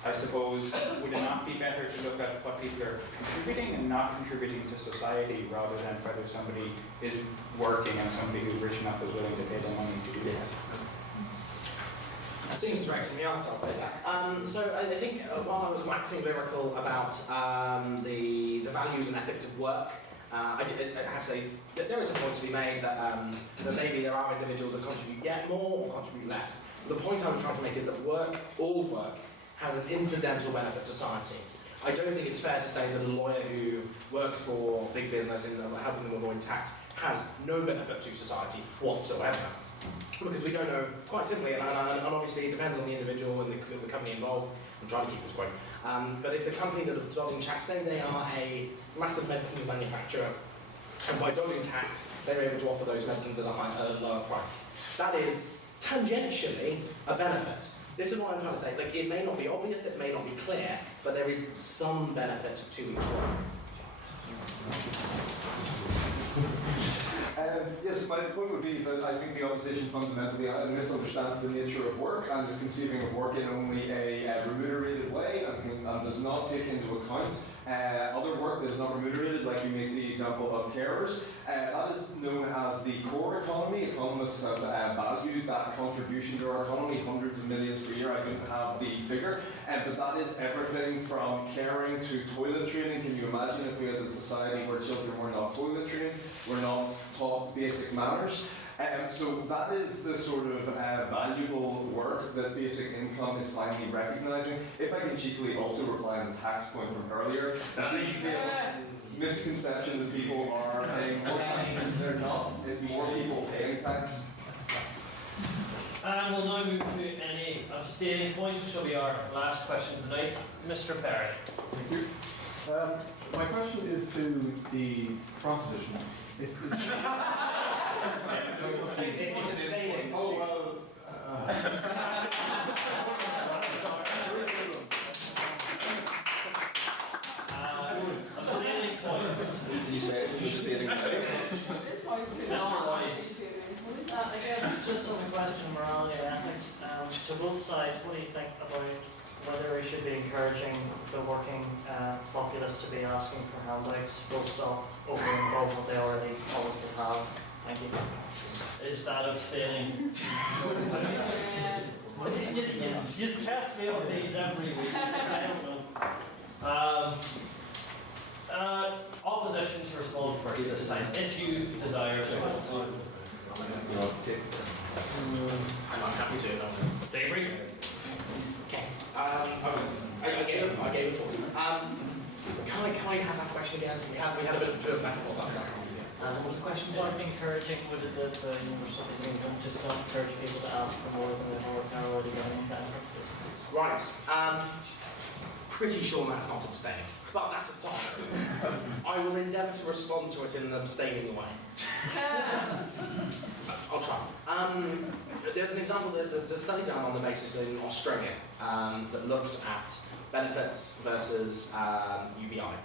I suppose, would it not be better to look at what people are contributing and not contributing to society rather than whether somebody is working and somebody who's rich enough is willing to pay them money to do that? Seems to me out, I'll take that. So I think while I was waxing lyrical about the values and ethics of work, I have to say that there is a point to be made that maybe there are individuals that contribute yet more or contribute less. The point I was trying to make is that all work, has an incidental benefit to society. I don't think it's fair to say that a lawyer who works for big business in helping them avoid tax has no benefit to society whatsoever. Because we don't know, quite simply, and obviously it depends on the individual and the company involved. I'm trying to keep this quote. But if the company that is dodging tax, say they are a massive medicines manufacturer, and by dodging tax, they're able to offer those medicines at a lower price. That is tangentially a benefit. This is what I'm trying to say. Like, it may not be obvious, it may not be clear, but there is some benefit to each one. Yes, my point would be that I think the opposition fundamentally misunderstands the nature of work and is conceiving of work in only a remunerated way and does not take into account other work that is not remunerated, like you make the example of carers. That is known as the core economy. Economists have valued that contribution to our economy, hundreds of millions per year. I don't have the figure. But that is everything from caring to toilet training. Can you imagine if we had a society where children were not toilet trained, were not taught basic manners? So that is the sort of valuable work that basic income is finally recognising. If I can cheekily also reply on the tax point from earlier, there seems to be a misconception that people are paying more tax. They're not. It's more people paying tax. And we'll now move to any abstaining points, which will be our last question of the night. Mr. Perry. Thank you. My question is to the proposition. It's abstaining. Oh, well. Abstaining points. Can you say it? Abstaining I guess just on the question of morality and ethics, to both sides, what do you think about whether we should be encouraging the working populace to be asking for handouts, full stop, over and above what they already obviously have? Thank you. Is that abstaining? You test me on these every week. I don't know. Opposition to respond first this time, if you desire to. I'm not happy to know this. Daybreak? Okay. I gave it. Can I have that question again? We had a bit of back and forth about that. What was the question? So I'm encouraging, would it the universities just not encourage people to ask for more than they're already getting benefits? Right. Pretty sure that's not abstaining. But that's aside. I will endeavour to respond to it in an abstaining way. I'll try. There's an example, there's a study done on the basis in Australia that looked at benefits versus UBI.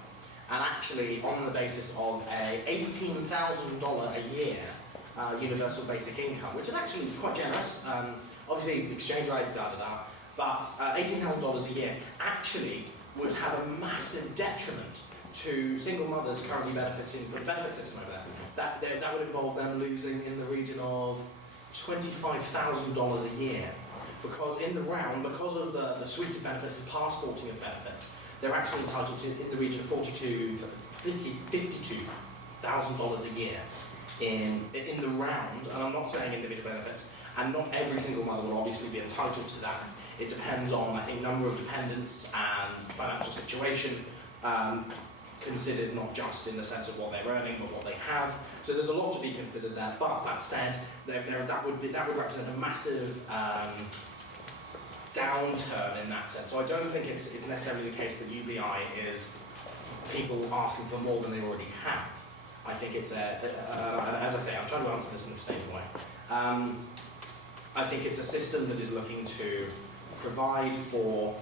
And actually, on the basis of a $18,000 a year universal basic income, which is actually quite generous. Obviously, the exchange rates out of that, but $18,000 a year actually would have a massive detriment to single mothers currently benefiting from the benefit system over there. That would involve them losing in the region of $25,000 a year. Because in the round, because of the suite of benefits and passporting of benefits, they're actually entitled to in the region of $52,000 a year in the round. And I'm not saying individual benefits, and not every single mother will obviously be entitled to that. It depends on, I think, number of dependents and financial situation, considered not just in the sense of what they're earning, but what they have. So there's a lot to be considered there. But that said, that would represent a massive downturn in that sense. So I don't think it's necessarily the case that UBI is people asking for more than they already have. I think it's as I say, I'm trying to answer this in a abstaining way. I think it's a system that is looking to provide for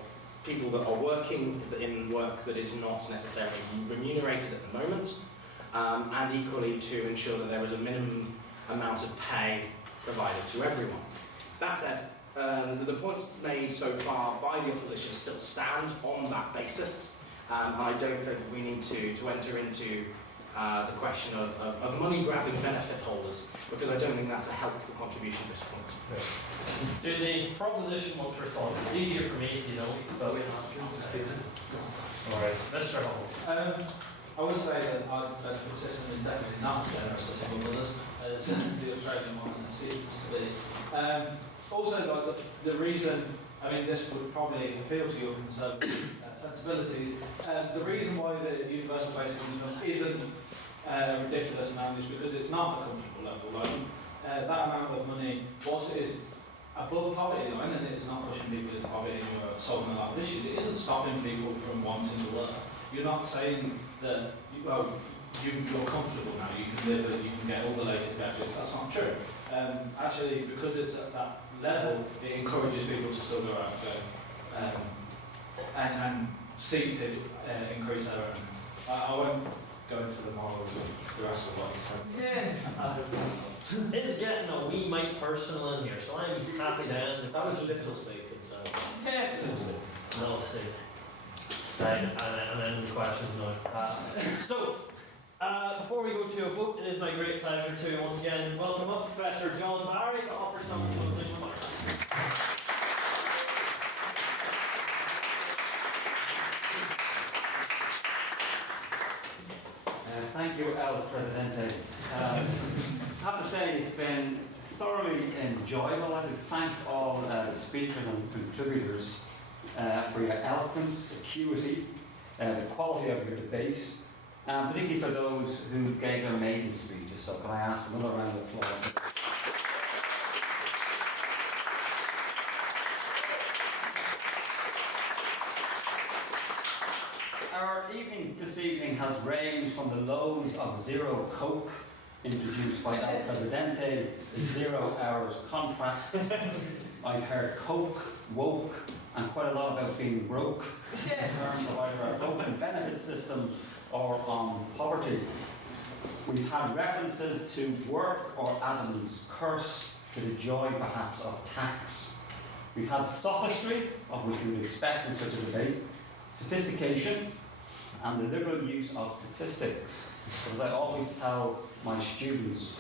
people that are working in work that is not necessarily remunerated at the moment, and equally to ensure that there is a minimum amount of pay provided to everyone. That said, the points made so far by the opposition still stand on that basis, and I don't think we need to enter into the question of money-grabbing benefit holders, because I don't think that's a helpful contribution at this point. Do the proposition want to respond? It's easier for me if you don't. But Alright, Mr. Hall. I would say that that petition is definitely not generous to single mothers, as the Australian one and the seems to be. Also, like, the reason, I mean, this would probably appeal to your conservative sensibilities. The reason why the universal basic income isn't a ridiculous amount is because it's not a comfortable level loan. That amount of money, whilst it is above poverty line and it's not pushing people into poverty or solving a lot of issues, it isn't stopping people from wanting to work. You're not saying that you're comfortable now, you can live it, you can get all the latest gadgets. That's not true. Actually, because it's at that level, it encourages people to still go out there and seek to increase their earnings. I won't go into the morals of the rest of what you said. It's getting a wee mite personal in here, so I'm happy to end. That was little Steve concerned. No, Steve. Right, and then the questions now. Before we go to a vote, it is my great pleasure to once again welcome up Professor John Barry to offer some closing remarks. Thank you, El Presidente. I have to say it's been thoroughly enjoyable. I'd like to thank all the speakers and contributors for your eloquence, acuity, the quality of your debate, and particularly for those who gave their maiden speeches. So can I ask another round of applause? Our evening this evening has ranged from the lows of zero coke introduced by El Presidente, 0 hours contracts. I've heard coke, woke, and quite a lot about being broke in terms of either our open benefit system or on poverty. We've had references to work or Adam's curse, to the joy perhaps of tax. We've had sophistry, of which we would expect in such a debate, sophistication, and the liberal use of statistics. As I always tell my students,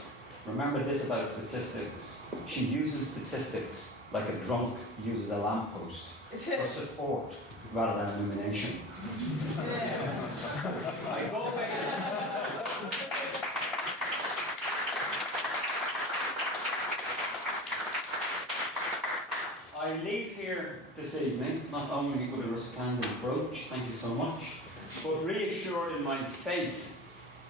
remember this about statistics. She uses statistics like a drunk uses a lamppost for support rather than illumination. I go away. I leave here this evening not only with a resplendent brooch, thank you so much, but reassured in my faith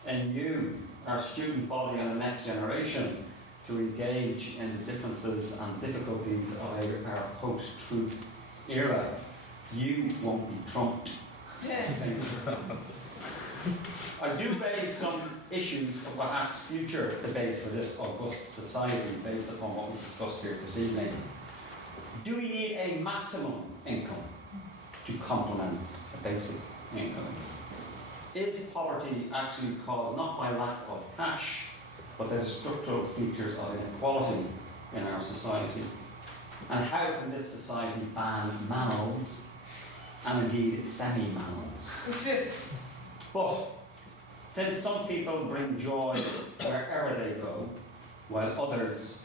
in you, our student body and the next generation, to engage in the differences and difficulties of our post-truth era. You won't be trumped. I do raise some issues of perhaps future debate for this august society based upon what we discussed here this evening. Do we need a maximum income to complement a basic income? Is poverty actually caused not by lack of cash, but by the structural features of inequality in our society? And how can this society ban manuals and indeed semi-manuals? But since some people bring joy wherever they go, while others,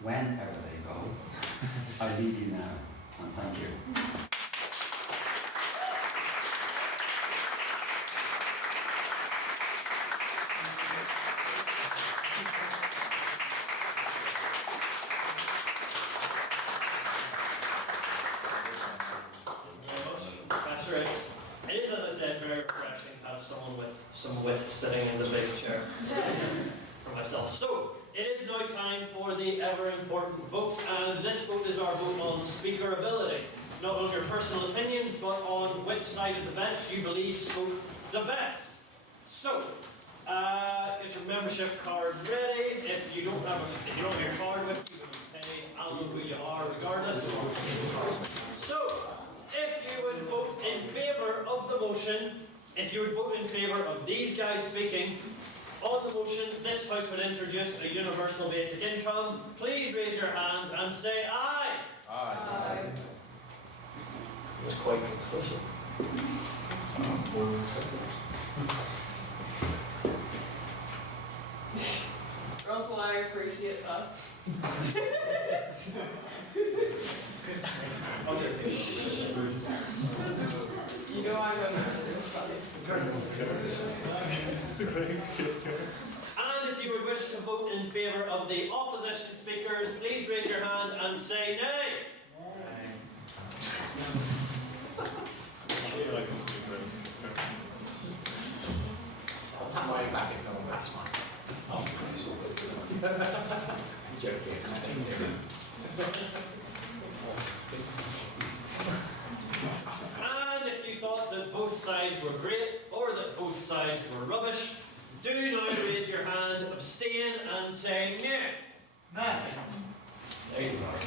whenever they go, I leave you now, and thank you. It is, as I said, very refreshing to have someone with some wit sitting in the big chair for myself. So, it is now time for the ever-important vote, and this vote is our vote on speaker ability. Not on your personal opinions, but on which side of the bench you believe spoke the best. So, get your membership cards ready. If you don't have your card with you, I'll know who you are regardless. So, if you would vote in favour of the motion, if you would vote in favour of these guys speaking, on the motion, this House would introduce a universal basic income. Please raise your hands and say aye. Aye. It was quite conclusive. time. You know, I'm It's a great skip. And if you would wish to vote in favour of the opposition speakers, please raise your hand and say nay. I'll pat my own back if no one backs mine. Oh, I'm joking. And if you thought that both sides were great or that both sides were rubbish, do now raise your hand, abstain and say nay. There you are.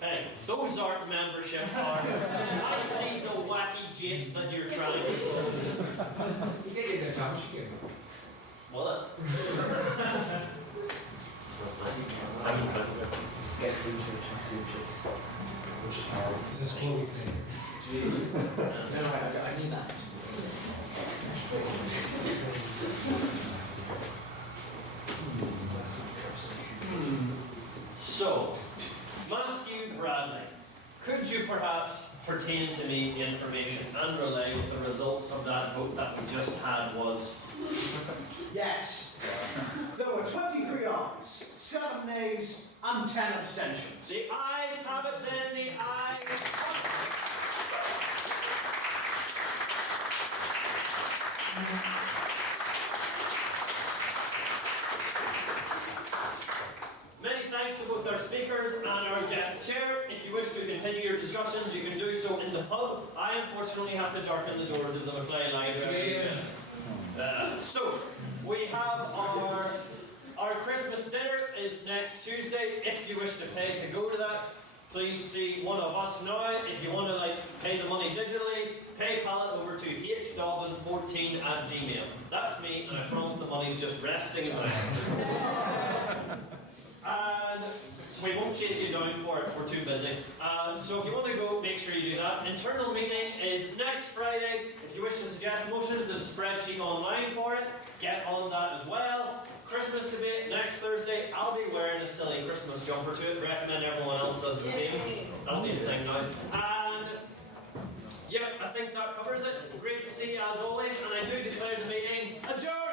Hey, those aren't membership cards. I see the wacky japes that you're trying to do. You get in there, Tom. You get in. What? Get through to it. Just a small week later. No, I need that. So, Matthew Bradley, could you perhaps pertain to me the information and relay what the results of that vote that we just had was? Yes. There were 23 ayes, 7 nays, and 10 abstentions. The ayes have it then, the ayes. Many thanks to both our speakers and our guest chair. If you wish to continue your discussions, you can do so in the pub. I unfortunately have to darken the doors of the Macleay Library. So, we have our Christmas dinner is next Tuesday. If you wish to pay to go to that, please see one of us now. If you want to pay the money digitally, PayPal it over to hdobbin14@gmail. That's me, and I promise the money's just resting in my hand. And we won't chase you down for it, we're too busy. So if you want to go, make sure you do that. Internal meeting is next Friday. If you wish to suggest motions, there's a spreadsheet online for it. Get on that as well. Christmas debate next Thursday. I'll be wearing a silly Christmas jumper to it. Recommend everyone else does the same. That'll be a thing now. And yeah, I think that covers it. Great to see you as always. And I do declare the meeting adjourned.